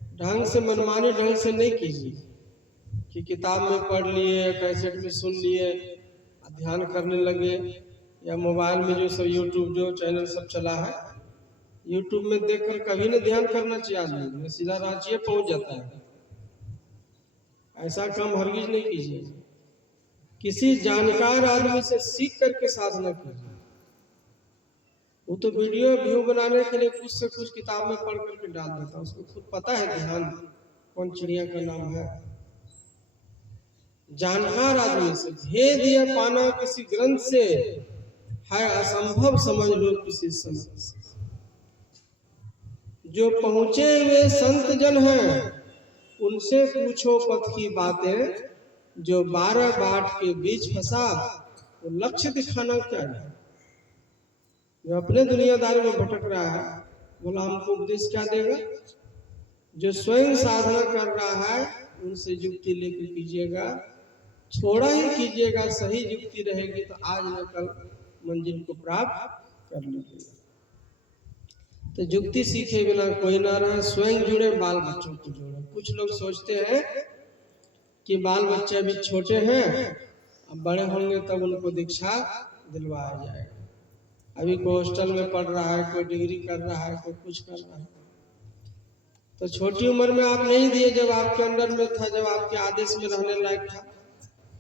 ढंग से मनमानी ढंग से नहीं कीजिए कि किताब में पढ़ लिए, कैसेट में सुन लिए, ध्यान करने लगे, या मोबाइल में जो सब यूट्यूब जो चैनल सब चला है, यूट्यूब में देखकर कभी ना ध्यान करना चाहिए आदमी, सीधा रांची पहुंच जाता है। ऐसा काम हरगिज नहीं कीजिए। किसी जानकार आदमी से सीख करके साधना कीजिए। वो तो वीडियो व्यू बनाने के लिए कुछ से कुछ किताब में पढ़ करके डाल देता है, उसको खुद पता है ध्यान कौन चिड़िया का नाम है। जानकार आदमी से भेद यह पाना किसी ग्रंथ से है असंभव, समझ लो किसी समझ से। जो पहुंचे हुए संत जन हैं उनसे पूछो पथ की बातें, जो 12 बाट के बीच फंसा वो लक्ष्य दिखाना क्या है। जो अपने दुनियादारी में भटक रहा है बोला हमको उपदेश क्या देगा। जो स्वयं साधना कर रहा है उनसे युक्ति लेकर कीजिएगा, छोड़ा ही कीजिएगा। सही युक्ति रहेगी तो आज न कल मंजिल को प्राप्त कर लीजिएगा। तो युक्ति सीखे बिना कोई ना रहे। स्वयं जुड़े, बाल बच्चों को जोड़े। कुछ लोग सोचते हैं कि बाल बच्चे अभी छोटे हैं, अब बड़े होंगे तब उनको दीक्षा दिलवाया जाएगा। अभी कोई हॉस्टल में पढ़ रहा है, कोई डिग्री कर रहा है, कोई कुछ कर रहा है। तो छोटी उम्र में आप नहीं दिए, जब आपके अंडर में था, जब आपके आदेश में रहने लायक था,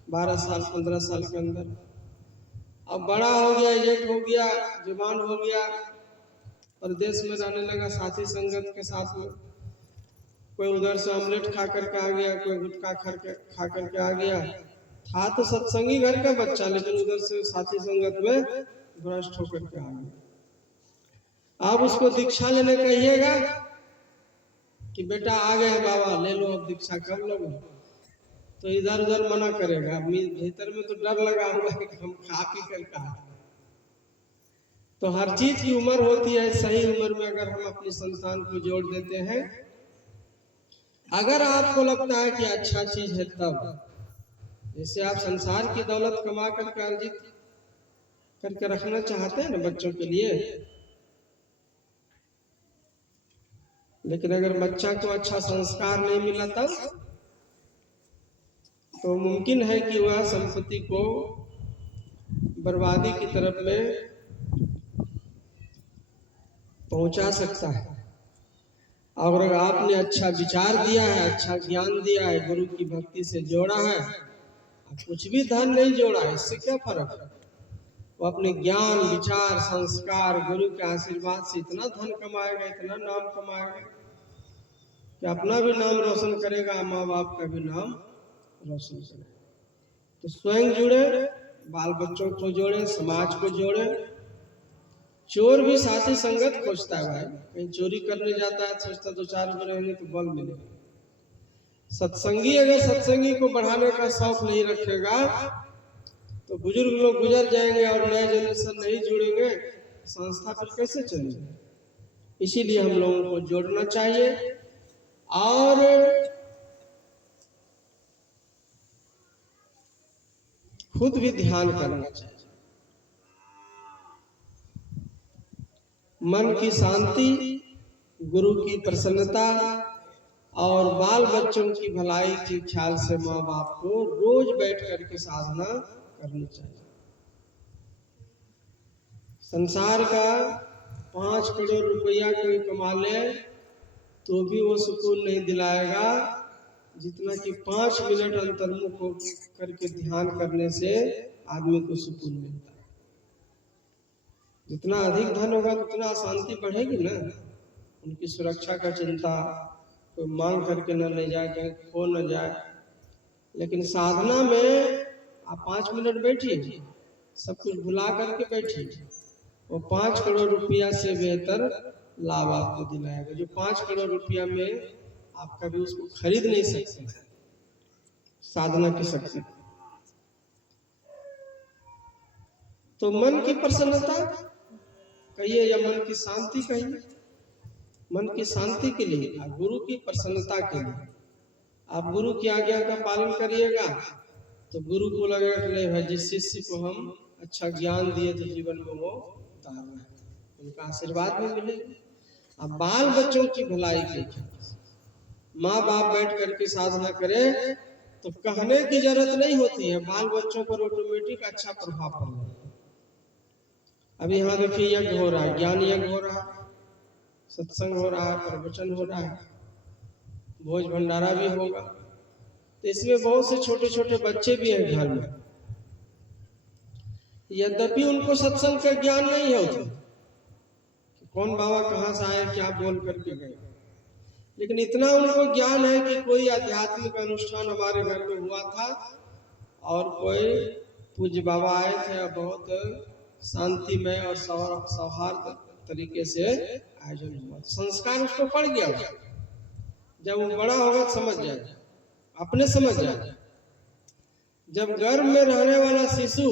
12 साल 15 साल के अंदर। अब बड़ा हो गया, एजेड हो गया, जवान हो गया, परदेश में रहने लगा साथी संगत के साथ में। कोई उधर से ऑमलेट खा करके आ गया, कोई गुटखा खा करके आ गया। था तो सत्संगी घर का बच्चा, लेकिन उधर से साथी संगत में भ्रष्ट होकर के आ गया। आप उसको दीक्षा लेने कहिएगा कि बेटा आ गए बाबा ले लो, अब दीक्षा कर लो, तो इधर उधर मना करेगा। भीतर में तो डर लगा हुआ है कि हम खा पी कर कहा। तो हर चीज की उम्र होती है, सही उम्र में अगर हम अपनी संतान को जोड़ देते हैं, अगर आपको लगता है कि अच्छा चीज है तब, जैसे आप संसार की दौलत कमा करके अर्जित करके रखना चाहते हैं ना बच्चों के लिए, लेकिन अगर बच्चा को अच्छा संस्कार नहीं मिला तब तो मुमकिन है कि वह संपत्ति को बर्बादी की तरफ में पहुंचा सकता है। और अगर आपने अच्छा विचार दिया है, अच्छा ज्ञान दिया है, गुरु की भक्ति से जोड़ा है, कुछ भी धन नहीं जोड़ा है, इससे क्या फर्क है। वो अपने ज्ञान विचार संस्कार गुरु के आशीर्वाद से इतना धन कमाएगा, इतना नाम कमाएगा कि अपना भी नाम रोशन करेगा, माँ बाप का भी नाम रोशन करेगा। तो स्वयं जुड़े, बाल बच्चों को जोड़े, समाज को जोड़े। चोर भी साथी संगत खोजता है भाई। कहीं चोरी करने जाता है, सोचता 2-4 रुपए रहेंगे तो बल मिलेगा। सत्संगी अगर सत्संगी को बढ़ाने का शौक नहीं रखेगा तो बुजुर्ग लोग गुजर जाएंगे और नए जनरेशन नहीं जुड़ेंगे, संस्था फिर कैसे चलेगी। इसीलिए हम लोगों को जोड़ना चाहिए और खुद भी ध्यान करना चाहिए। मन की शांति, गुरु की प्रसन्नता और बाल बच्चों की भलाई के ख्याल से माँ बाप को रोज बैठ करके साधना करनी चाहिए। संसार का 5 करोड़ रुपया कोई कमा ले तो भी वो सुकून नहीं दिलाएगा जितना कि 5 मिनट अंतर्मुख हो करके ध्यान करने से आदमी को सुकून मिलता है। जितना अधिक धन होगा उतना अशांति बढ़ेगी ना, उनकी सुरक्षा का चिंता, कोई मांग करके न ले जाए, कहीं खो न जाए। लेकिन साधना में आप 5 मिनट बैठिए, सब कुछ भुला करके बैठिए, वो 5 करोड़ रुपया से बेहतर लाभ आपको दिलाएगा, जो 5 करोड़ रुपया में आप कभी उसको खरीद नहीं सकते। साधना की शक्ति। तो मन की प्रसन्नता कहिए या मन की शांति कहिए, मन की शांति के लिए, गुरु की प्रसन्नता के लिए आप गुरु की आज्ञा का पालन करिएगा, तो गुरु को लगेगा कि नहीं भाई, जिस शिष्य को हम अच्छा ज्ञान दिए तो जीवन में वो उतार रहा है, उनका आशीर्वाद भी मिलेगा। अब बाल बच्चों की भलाई के लिए माँ बाप बैठ करके साधना करें तो कहने की जरूरत नहीं होती है, बाल बच्चों पर ऑटोमेटिक अच्छा प्रभाव पड़ेगा। अभी यहाँ देखिए यज्ञ हो रहा है, ज्ञान यज्ञ हो रहा है, सत्संग हो रहा है, प्रवचन हो रहा है, भोज भंडारा भी होगा। तो इसमें बहुत से छोटे छोटे बच्चे भी हैं घर में, यद्यपि उनको सत्संग का ज्ञान नहीं होता, कौन बाबा कहाँ से आए, क्या बोल करके गए, लेकिन इतना उनको ज्ञान है कि कोई आध्यात्मिक अनुष्ठान हमारे घर में हुआ था और कोई पूज्य बाबा आए थे और बहुत शांतिमय और सौहार्द तरीके से आयोजन हुआ, संस्कार उसको पड़ गया। जब वो बड़ा होगा समझ जाए, अपने समझ जाए। जब गर्भ में रहने वाला शिशु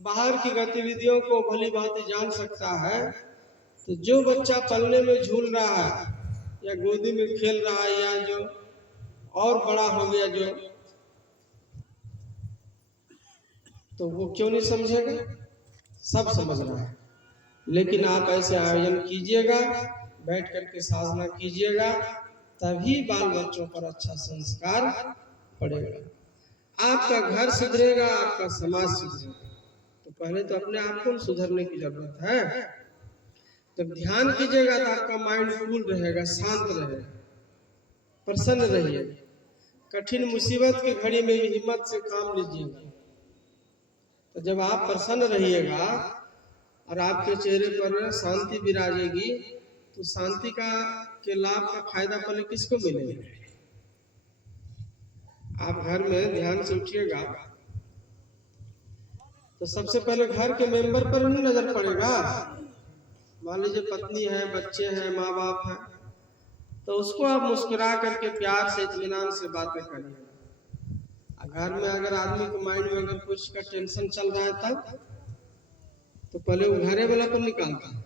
बाहर की गतिविधियों को भली भांति जान सकता है, तो जो बच्चा पलने में झूल रहा है या गोदी में खेल रहा है या जो और बड़ा हो गया जो, तो वो क्यों नहीं समझेगा, सब समझ रहा है। लेकिन आप ऐसे आयोजन कीजिएगा, बैठ करके साधना कीजिएगा, तभी बाल बच्चों पर अच्छा संस्कार पड़ेगा, आपका घर सुधरेगा, आपका समाज सुधरेगा। तो पहले तो अपने आप को सुधरने की जरूरत है। जब ध्यान कीजिएगा तो आपका माइंड कूल रहेगा, शांत रहेगा, प्रसन्न रहिएगा। कठिन मुसीबत की घड़ी में भी हिम्मत से काम लीजिएगा। तो जब आप प्रसन्न रहिएगा और आपके चेहरे पर शांति विराजेगी, तो शांति का के लाभ का फायदा पहले किसको मिलेगा? आप घर में ध्यान से उठिएगा तो सबसे पहले घर के मेंबर पर नहीं नजर पड़ेगा। मान लीजिए पत्नी है, बच्चे हैं, माँ बाप है, तो उसको आप मुस्कुरा करके प्यार से इत्मीनान से बातें करिए। घर में अगर आदमी के माइंड में अगर कुछ का टेंशन चल रहा है तब तो पहले वो घरे वाला पर निकालता है,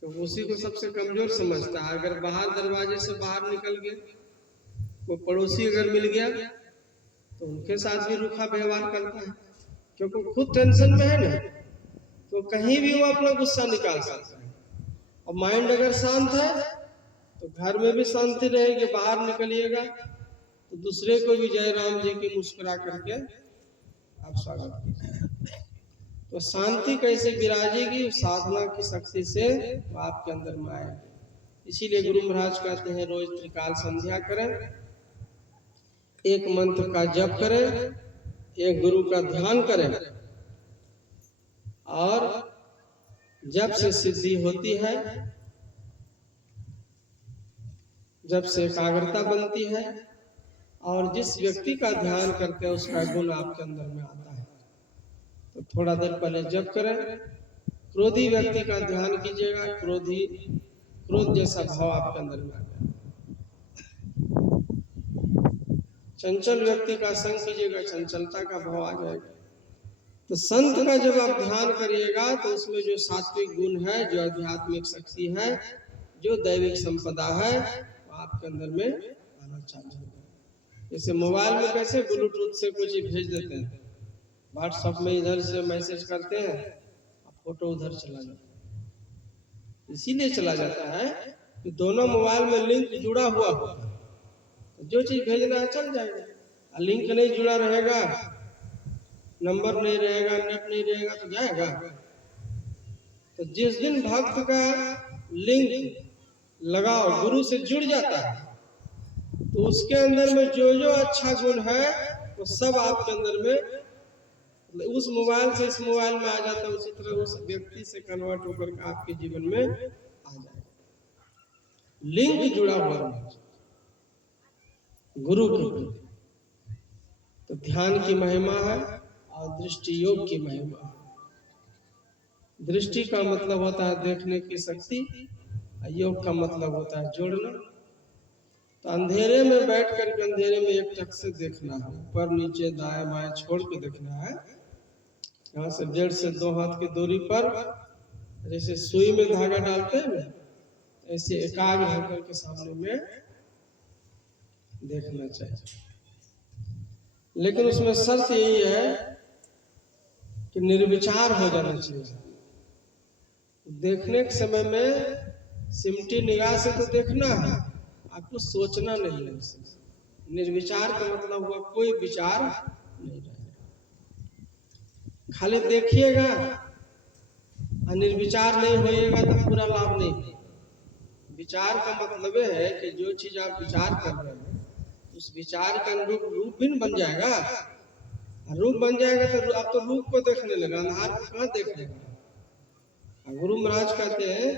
तो उसी को सबसे कमजोर समझता है। अगर बाहर दरवाजे से बाहर निकल गए, वो पड़ोसी अगर मिल गया तो उनके साथ भी रूखा व्यवहार करता है, क्योंकि खुद टेंशन में है ना, तो कहीं भी वो अपना गुस्सा निकाल सकता है। और माइंड अगर शांत है तो घर में भी शांति रहेगी, बाहर निकलिएगा तो दूसरे को भी जय राम जी की मुस्कुरा करके आप स्वागत कीजिए। तो शांति कैसे विराजेगी? साधना की शक्ति से वो आपके अंदर में आएगी। इसीलिए गुरु महाराज कहते हैं रोज त्रिकाल संध्या करें, एक मंत्र का जप करें, एक गुरु का ध्यान करें, और जब से सिद्धि होती है, जब से एकाग्रता बनती है, और जिस व्यक्ति का ध्यान करते हैं उसका गुण आपके अंदर में आता है। तो थोड़ा देर पहले जप करें। क्रोधी व्यक्ति का ध्यान कीजिएगा, क्रोध जैसा भाव आपके अंदर में आ जाए। चंचल व्यक्ति का संग कीजिएगा, चंचलता का भाव आ जाएगा। तो संत का जब आप ध्यान करिएगा तो उसमें जो सात्विक गुण है, जो आध्यात्मिक शक्ति है, जो दैविक संपदा है, वो आपके अंदर में आना चालू होगा। जैसे मोबाइल में कैसे ब्लूटूथ से कुछ भेज देते हैं, व्हाट्सएप में इधर से मैसेज करते हैं, फोटो उधर चला जाता है। इसीलिए चला जाता है कि दोनों मोबाइल में लिंक जुड़ा हुआ होगा, तो जो चीज भेजना है चल जाएगा। लिंक नहीं जुड़ा रहेगा, नंबर नहीं रहेगा, नेट नहीं रहेगा, तो जाएगा। तो जिस दिन भक्त का लिंक लगाओ गुरु से जुड़ जाता है, तो उसके अंदर में जो जो अच्छा गुण है वो सब आपके अंदर में उस मोबाइल से इस मोबाइल में आ जाता है, उसी तरह उस व्यक्ति से कन्वर्ट होकर के आपके जीवन में आ जाएगा। लिंक जुड़ा हुआ रहना चाहिए गुरु के प्रति। तो ध्यान की महिमा है और दृष्टि योग की महिमा है। दृष्टि का मतलब होता है देखने की शक्ति, योग का मतलब होता है जोड़ना। तो अंधेरे में बैठ करके अंधेरे में एक टक से देखना है, ऊपर नीचे दाएं बाएं छोड़ के देखना है। यहाँ से 1.5 से 2 हाथ की दूरी पर जैसे सुई में धागा डालते हैं ना, ऐसे एकाग्र होकर के सामने में देखना चाहिए। लेकिन उसमें शर्त यही है कि निर्विचार हो जाना चाहिए। देखने के समय में सिमटी निगाह से तो देखना है, आपको सोचना नहीं है। निर्विचार का मतलब हुआ कोई विचार नहीं रहेगा, खाली देखिएगा और निर्विचार नहीं होइएगा तो पूरा लाभ नहीं। विचार का मतलब है कि जो चीज आप विचार कर रहे हैं उस विचार का अनुरूप रूप भी बन जाएगा। रूप बन जाएगा तो आप तो रूप को देखने लगा, अंधार को कहाँ देख लेगा। गुरु महाराज कहते हैं,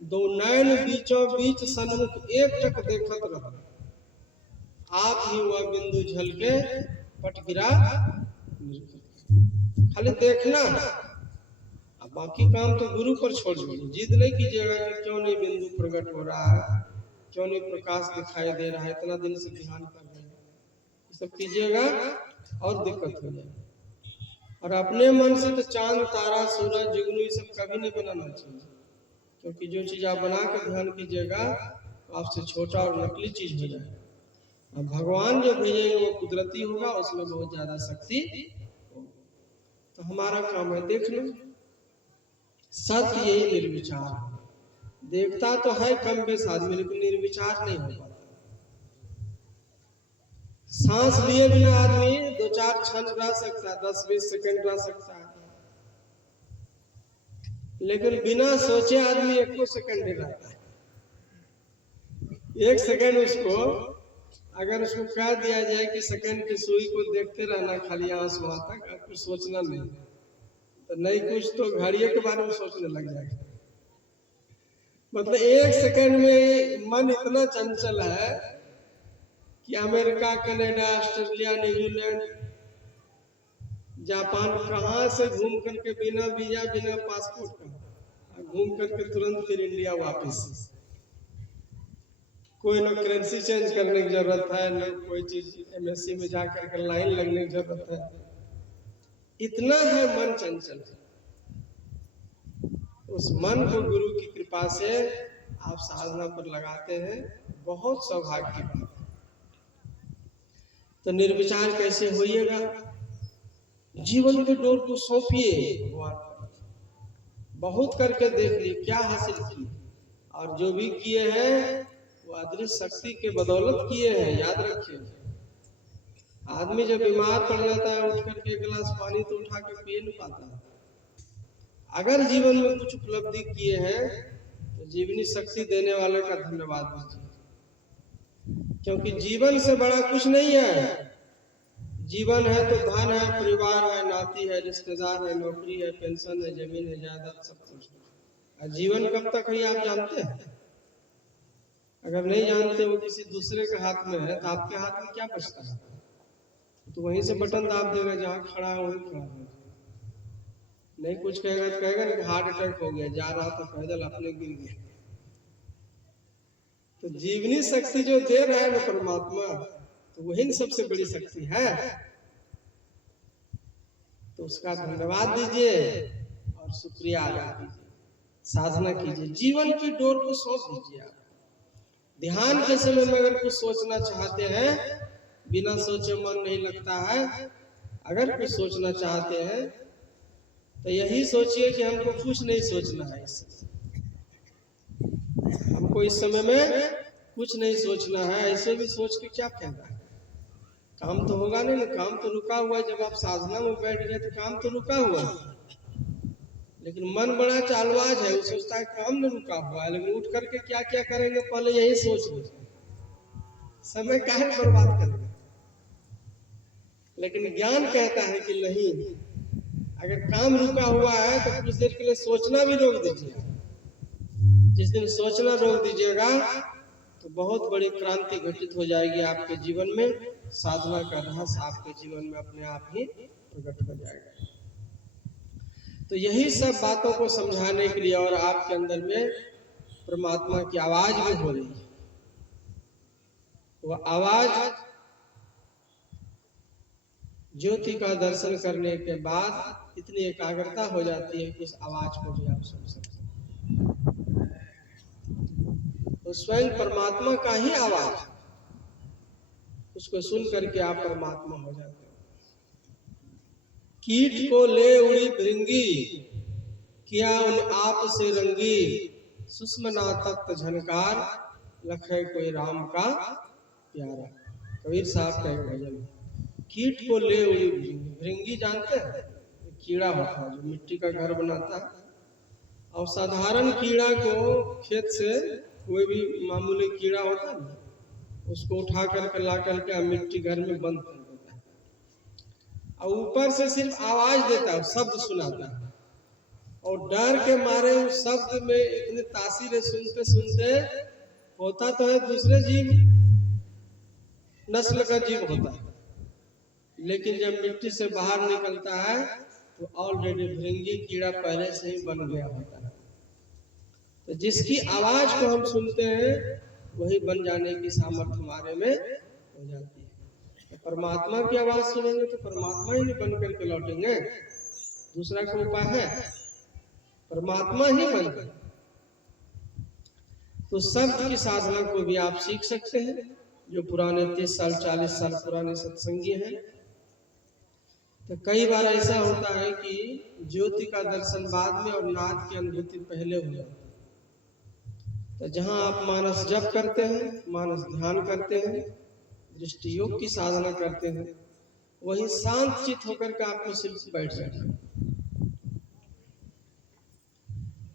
दो नैन बीचों बीच सन्मुख एक टक देखत रहो, आप ही हुआ बिंदु झल के पट गिरा। खाली देखना, अब बाकी काम तो गुरु पर छोड़ दीजिए। जिद नहीं कीजिएगा कि क्यों नहीं बिंदु प्रकट हो रहा है, क्यों नहीं प्रकाश दिखाई दे रहा है, इतना दिन से ध्यान कर रहे हैं, सब कीजिएगा और दिक्कत हो जाएगी। और अपने मन से तो चांद तारा सूरज जुगनू ये सब कभी नहीं बनाना चाहिए, क्योंकि जो चीज आप बना कर ध्यान कीजिएगा आपसे छोटा और नकली चीज हो जाएगा। अब भगवान जो भेजेंगे वो कुदरती होगा, उसमें बहुत ज्यादा शक्ति होगी। तो हमारा काम है देखना। सत्य यही निर्विचार। देखता तो है कम बेस आदमी, लेकिन निर्विचार नहीं हो पाता। सांस लिए बिना आदमी 2-4 क्षण रह सकता है, 10-20 सेकंड रह सकता है, लेकिन बिना सोचे आदमी 1 सेकंड नहीं रहता है। 1 सेकंड उसको अगर उसको कह दिया जाए कि सेकंड की सुई को देखते रहना खाली आंसू तक, और कुछ सोचना नहीं, तो नहीं कुछ तो घड़ियों के बारे में सोचने लग जाएगा। मतलब 1 सेकंड में मन इतना चंचल है कि America, Canada, Australia, New Zealand, Japan कहाँ से घूम करके बिना वीजा बिना पासपोर्ट का घूम करके तुरंत फिर इंडिया वापस। कोई ना करेंसी चेंज करने की जरूरत है, न कोई चीज एमएससी में जा करके लाइन लगने की जरूरत है। इतना है मन चंचल। उस मन को गुरु की कृपा से आप साधना पर लगाते हैं, बहुत सौभाग्य की बात है। तो निर्विचार कैसे होइएगा? जीवन के डोर को सौंपिए भगवान को। बहुत करके देख लिए, क्या हासिल किए, और जो भी किए हैं वो अदृश्य शक्ति के बदौलत किए हैं। याद रखिए, आदमी जब बीमार पड़ जाता है उठ करके 1 गिलास पानी तो उठा के पी नहीं पाता। अगर जीवन में कुछ उपलब्धि किए हैं तो जीवनी शक्ति देने वाले का धन्यवाद दीजिए, क्योंकि जीवन से बड़ा कुछ नहीं है। जीवन है तो धन है, परिवार है, नाती है, रिश्तेदार है, नौकरी है, पेंशन है, जमीन है, जायदाद, सब कुछ। और जीवन कब तक है आप जानते हैं? अगर नहीं जानते वो किसी दूसरे के हाथ में है तो आपके हाथ में क्या बचता है? तो वहीं से बटन दाब देगा, जहाँ खड़ा है वहीं खड़ा है। नहीं कुछ कहेगा तो कहेगा कि हार्ट अटैक हो गया, जा रहा था पैदल अपने गिर गया। तो जीवनी शक्ति जो दे रहा है ना परमात्मा, तो वही सबसे बड़ी शक्ति है। तो उसका धन्यवाद दीजिए और शुक्रिया अदा कीजिए, साधना कीजिए, जीवन की डोर को सौंप दीजिए। आप ध्यान के समय में अगर कुछ सोचना चाहते हैं, बिना सोचे मन नहीं लगता है। अगर कुछ सोचना चाहते हैं तो यही सोचिए कि हमको कुछ नहीं सोचना है, हमको इस समय में कुछ नहीं सोचना है। ऐसे भी सोच के क्या फायदा है? काम तो होगा नहीं ना, काम तो रुका हुआ। जब आप साधना में बैठ गए तो काम तो रुका हुआ, लेकिन मन बड़ा चालबाज है, वो सोचता है काम न रुका हुआ है, लेकिन उठ करके क्या क्या करेंगे पहले यही सोच लो, समय काहे बर्बाद करेंगे। लेकिन ज्ञान कहता है कि नहीं, अगर काम रुका हुआ है तो कुछ देर के लिए सोचना भी रोक दीजिए। जिस दिन सोचना रोक दीजिएगा बहुत बड़ी क्रांति घटित हो जाएगी आपके जीवन में। साधना का रहस्य आपके जीवन में अपने आप ही प्रकट हो जाएगा। तो यही सब बातों को समझाने के लिए और आपके अंदर में परमात्मा की आवाज भी हो रही है। वह आवाज ज्योति का दर्शन करने के बाद इतनी एकाग्रता हो जाती है कि उस आवाज को भी आप सुन सकते हैं। तो स्वयं परमात्मा का ही आवाज, उसको सुन करके आप परमात्मा हो जाते हैं। कीट को ले उड़ी भृंगी, किया उन आप से रंगी, सुषमना तख्त झनकार, लखे कोई राम का प्यारा। कबीर साहब का एक भजन है। कीट को ले उड़ी भृंगी, भृंगी जानते हैं? कीड़ा होता है जो मिट्टी का घर बनाता है। और साधारण कीड़ा को खेत से कोई भी मामूली कीड़ा होता है ना, उसको उठा करके ला करके मिट्टी घर में बंद कर देता है और ऊपर से सिर्फ आवाज देता है, शब्द सुनाता है। और डर के मारे उस शब्द में इतनी तासीर सुनते सुनते, होता तो है दूसरे जीव नस्ल का जीव होता है, लेकिन जब मिट्टी से बाहर निकलता है तो ऑलरेडी भृंगी कीड़ा पहले से ही बन गया होता है। तो जिसकी आवाज को हम सुनते हैं वही बन जाने की सामर्थ्य हमारे में हो जाती है। तो परमात्मा की आवाज सुनेंगे तो परमात्मा ही बन करके लौटेंगे, दूसरा कोई उपाय है? परमात्मा ही बनकर। तो शब्द की साधना को भी आप सीख सकते हैं। जो पुराने 30 साल 40 साल पुराने सत्संगी हैं, तो कई बार ऐसा होता है कि ज्योति का दर्शन बाद में और नाद की अनुभूति पहले हो जाती है। तो जहां आप मानस जप करते हैं, मानस ध्यान करते हैं, दृष्टि योग की साधना करते हैं, वही शांत चित होकर के आपको सिर्फ बैठ जाना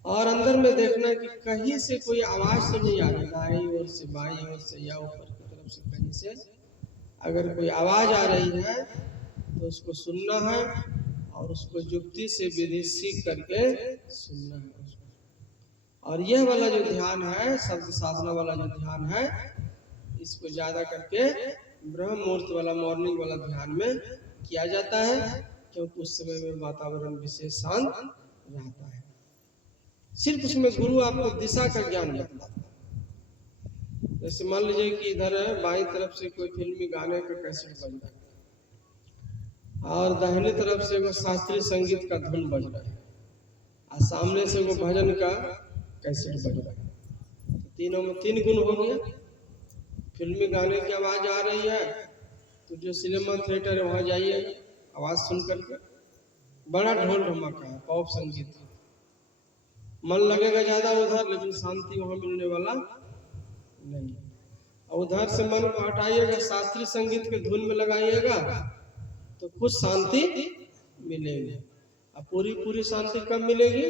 और अंदर में देखना कि कहीं से कोई आवाज तो नहीं आ रही, दाईं ओर से बाईं ओर से या ऊपर की तरफ से कहीं से अगर कोई आवाज आ रही है तो उसको सुनना है और उसको युक्ति से विधि सीख करके सुनना है उसको। और यह वाला जो ध्यान है, शब्द साधना वाला जो ध्यान है, इसको ज्यादा करके ब्रह्म मुहूर्त वाला मॉर्निंग वाला ध्यान में किया जाता है, क्योंकि उस समय में वातावरण विशेष शांत रहता है। सिर्फ उसमें गुरु आपको दिशा का ज्ञान बतलाता है। जैसे मान लीजिए कि इधर बाईं तरफ से कोई फिल्मी गाने का कैसेट बज रहा है और दाहिनी तरफ से वो शास्त्रीय संगीत का धुन बज रहा है और सामने से वो भजन का कैसेट बज रहा है। तो तीनों में 3 गुण हो गया। फिल्मी गाने की आवाज आ रही है तो जो सिनेमा थिएटर है वहां जाइए, आवाज सुन करके बड़ा ढोल ढमाका है, पॉप संगीत, मन लगेगा ज्यादा उधर, लेकिन शांति वहां मिलने वाला नहीं। और उधर से मन को हटाइएगा, शास्त्रीय संगीत के धुन में लगाइएगा तो कुछ शांति मिलेगी। अब पूरी शांति कब मिलेगी?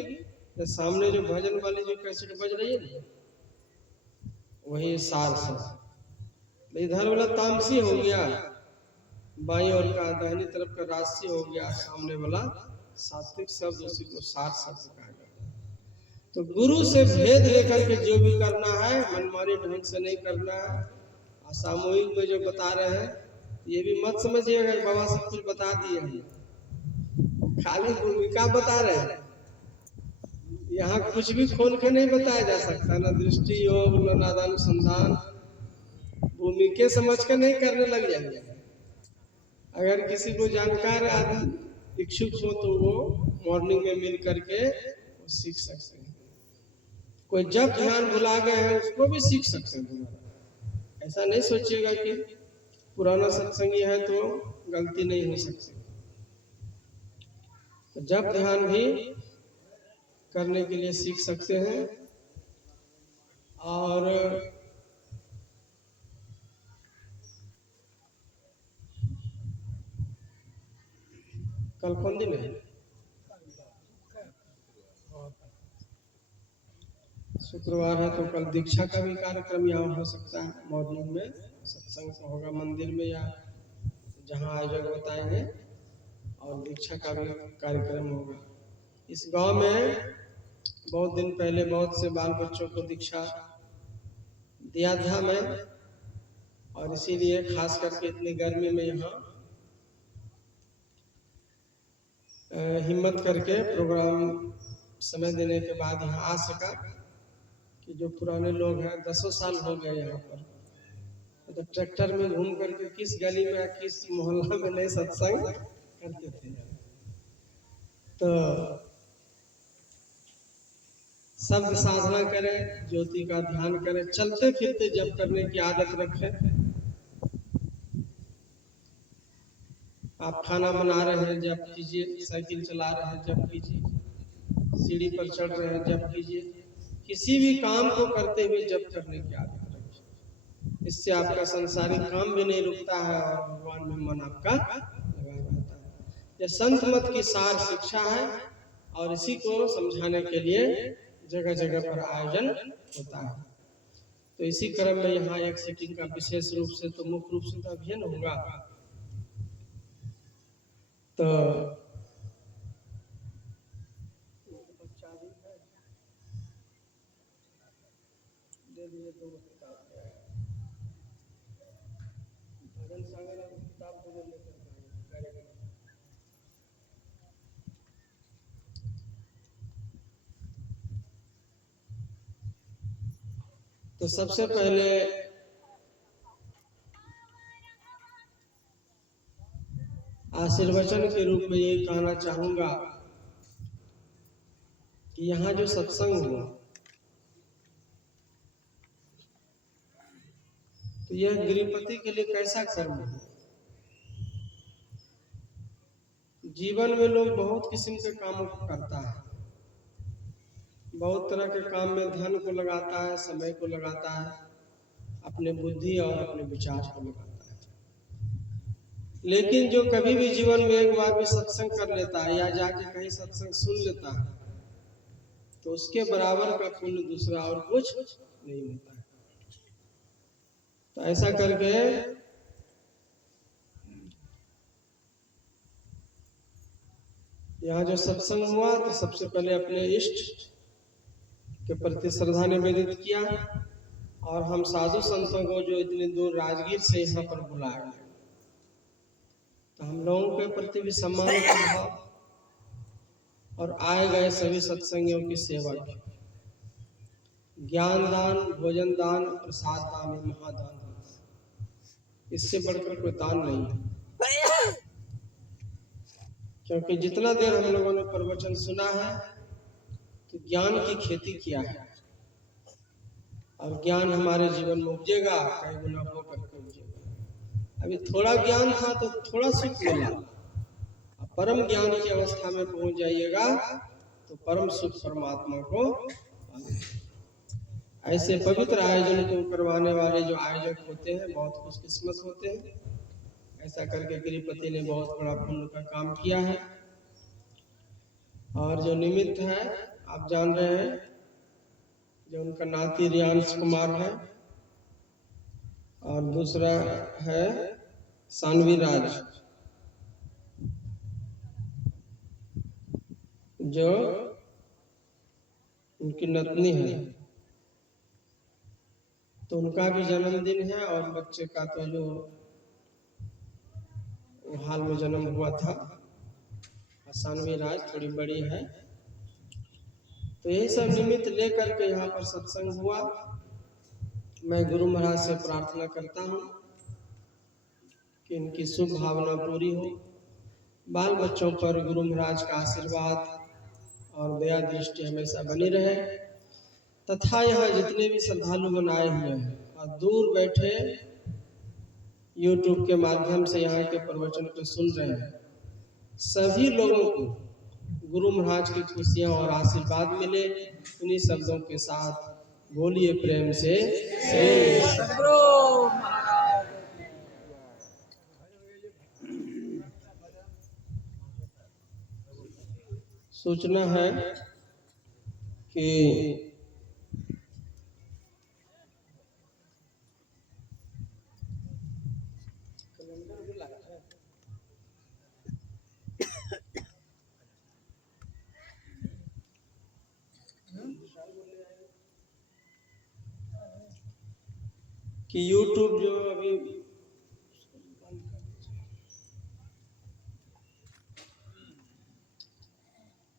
तो सामने जो भजन वाली जो कैसेट बज रही है ना, वही सार से। इधर वाला तामसी हो गया, बाईं ओर का दाहिनी तरफ का राजसी हो गया, सामने वाला सात्विक शब्द, उसी को सार शब्द कहा जाता है। तो गुरु से भेद लेकर के जो भी करना है, मनमानी ढंग से नहीं करना है। सामूहिक में जो बता रहे हैं ये भी मत समझिएगा बाबा सब कुछ बता दिए हैं, खाली भूमिका बता रहे हैं। यहाँ कुछ भी खोल के नहीं बताया जा सकता, ना दृष्टि योग न नादानुसंधान, भूमिके समझ के नहीं करने लग जाएंगे। अगर किसी को जानकार आदमी इच्छुक हो तो वो मॉर्निंग में मिल करके वो सीख सकते हैं। कोई जब ध्यान भुला गए हैं उसको भी सीख सकते हैं। ऐसा नहीं सोचिएगा कि पुराना सत्संगी है तो गलती नहीं हो सकती। तो जब ध्यान भी करने के लिए सीख सकते हैं। और कल कौन दिन है? शुक्रवार है, तो कल दीक्षा का भी कार्यक्रम यहाँ हो सकता है। मॉर्निंग में सत्संग होगा मंदिर में या जहाँ आयोजक बताएंगे, और दीक्षा का भी कार्यक्रम होगा। इस गांव में बहुत दिन पहले बहुत से बाल बच्चों को दीक्षा दिया था मैं, और इसीलिए खास करके इतनी गर्मी में यहाँ हिम्मत करके प्रोग्राम समय देने के बाद यहाँ आ सका। कि जो पुराने लोग हैं 10 साल हो गए यहाँ पर, तो ट्रैक्टर में घूम करके किस गली में किस मोहल्ला में नहीं सत्संग करते थे। तो शब्द साधना करें, ज्योति का ध्यान करें, चलते फिरते जप करने की आदत रखें। आप खाना बना रहे हैं जप कीजिए, साइकिल चला रहे हैं जप कीजिए, सीढ़ी पर चढ़ रहे हैं जप कीजिए, किसी भी काम को करते हुए जप करने की आदत रखिए। इससे आपका संसारिक काम भी नहीं रुकता है और भगवान में मन आपका लगा रहता है। यह संत मत की सार शिक्षा है और इसी को समझाने के लिए जगह जगह पर आयोजन होता है। तो इसी क्रम में यहाँ एक सीटिंग का विशेष रूप से तो मुख्य रूप से तो अभियान होगा। तो तो सबसे पहले आशीर्वचन के रूप में ये कहना चाहूंगा कि यहाँ जो सत्संग हुआ तो यह गृहपति के लिए कैसा कर्म है। जीवन में लोग बहुत किस्म के कामों को करता है, बहुत तरह के काम में धन को लगाता है, समय को लगाता है, अपने बुद्धि और अपने विचार को लगाता है। लेकिन जो कभी भी जीवन में एक बार भी सत्संग कर लेता है या जाके कहीं सत्संग सुन लेता है तो उसके बराबर का पुण्य दूसरा और कुछ नहीं होता है। तो ऐसा करके यहाँ जो सत्संग हुआ तो सबसे पहले अपने इष्ट के प्रति श्रद्धा निवेदित किया और हम साधु संतों को जो इतनी दूर राजगीर से यहाँ पर बुलाया तो हम लोगों के प्रति भी सम्मान का भाव और आए गए सभी सत्संगियों की सेवा की। ज्ञान दान, भोजन दान, प्रसाद दान, महादान, इससे बढ़कर कोई दान नहीं है। क्योंकि जितना देर हम लोगों ने प्रवचन सुना है तो ज्ञान की खेती किया है और ज्ञान हमारे जीवन में उपजेगा, कई गुना होकर के उपजेगा। अभी थोड़ा ज्ञान था तो थोड़ा सुख मिला, परम ज्ञान की अवस्था में पहुंच जाइएगा तो परम सुख परमात्मा को। ऐसे पवित्र आयोजन को करवाने वाले जो आयोजक होते हैं बहुत खुशकिस्मत होते हैं। ऐसा करके गृहपति ने बहुत बड़ा पुण्य का काम किया है। और जो निमित्त है आप जान रहे हैं, जो उनका नाती रियांश कुमार है और दूसरा है सानवी राज, जो उनकी नतनी है। तो उनका भी जन्मदिन है और बच्चे का तो जो हाल में जन्म हुआ था, सानवी राज थोड़ी बड़ी है। तो यही सब निमित्त लेकर के यहाँ पर सत्संग हुआ। मैं गुरु महाराज से प्रार्थना करता हूँ कि इनकी शुभ भावना पूरी हो, बाल बच्चों पर गुरु महाराज का आशीर्वाद और दया दृष्टि हमेशा बनी रहे, तथा यहाँ जितने भी श्रद्धालु आए हुए हैं और दूर बैठे YouTube के माध्यम से यहाँ के प्रवचन को सुन रहे हैं, सभी लोगों को गुरु महाराज की खुशियां और आशीर्वाद मिले। उन्हीं शब्दों के साथ बोलिए प्रेम से सूचना है कि कि यूट्यूब जो अभी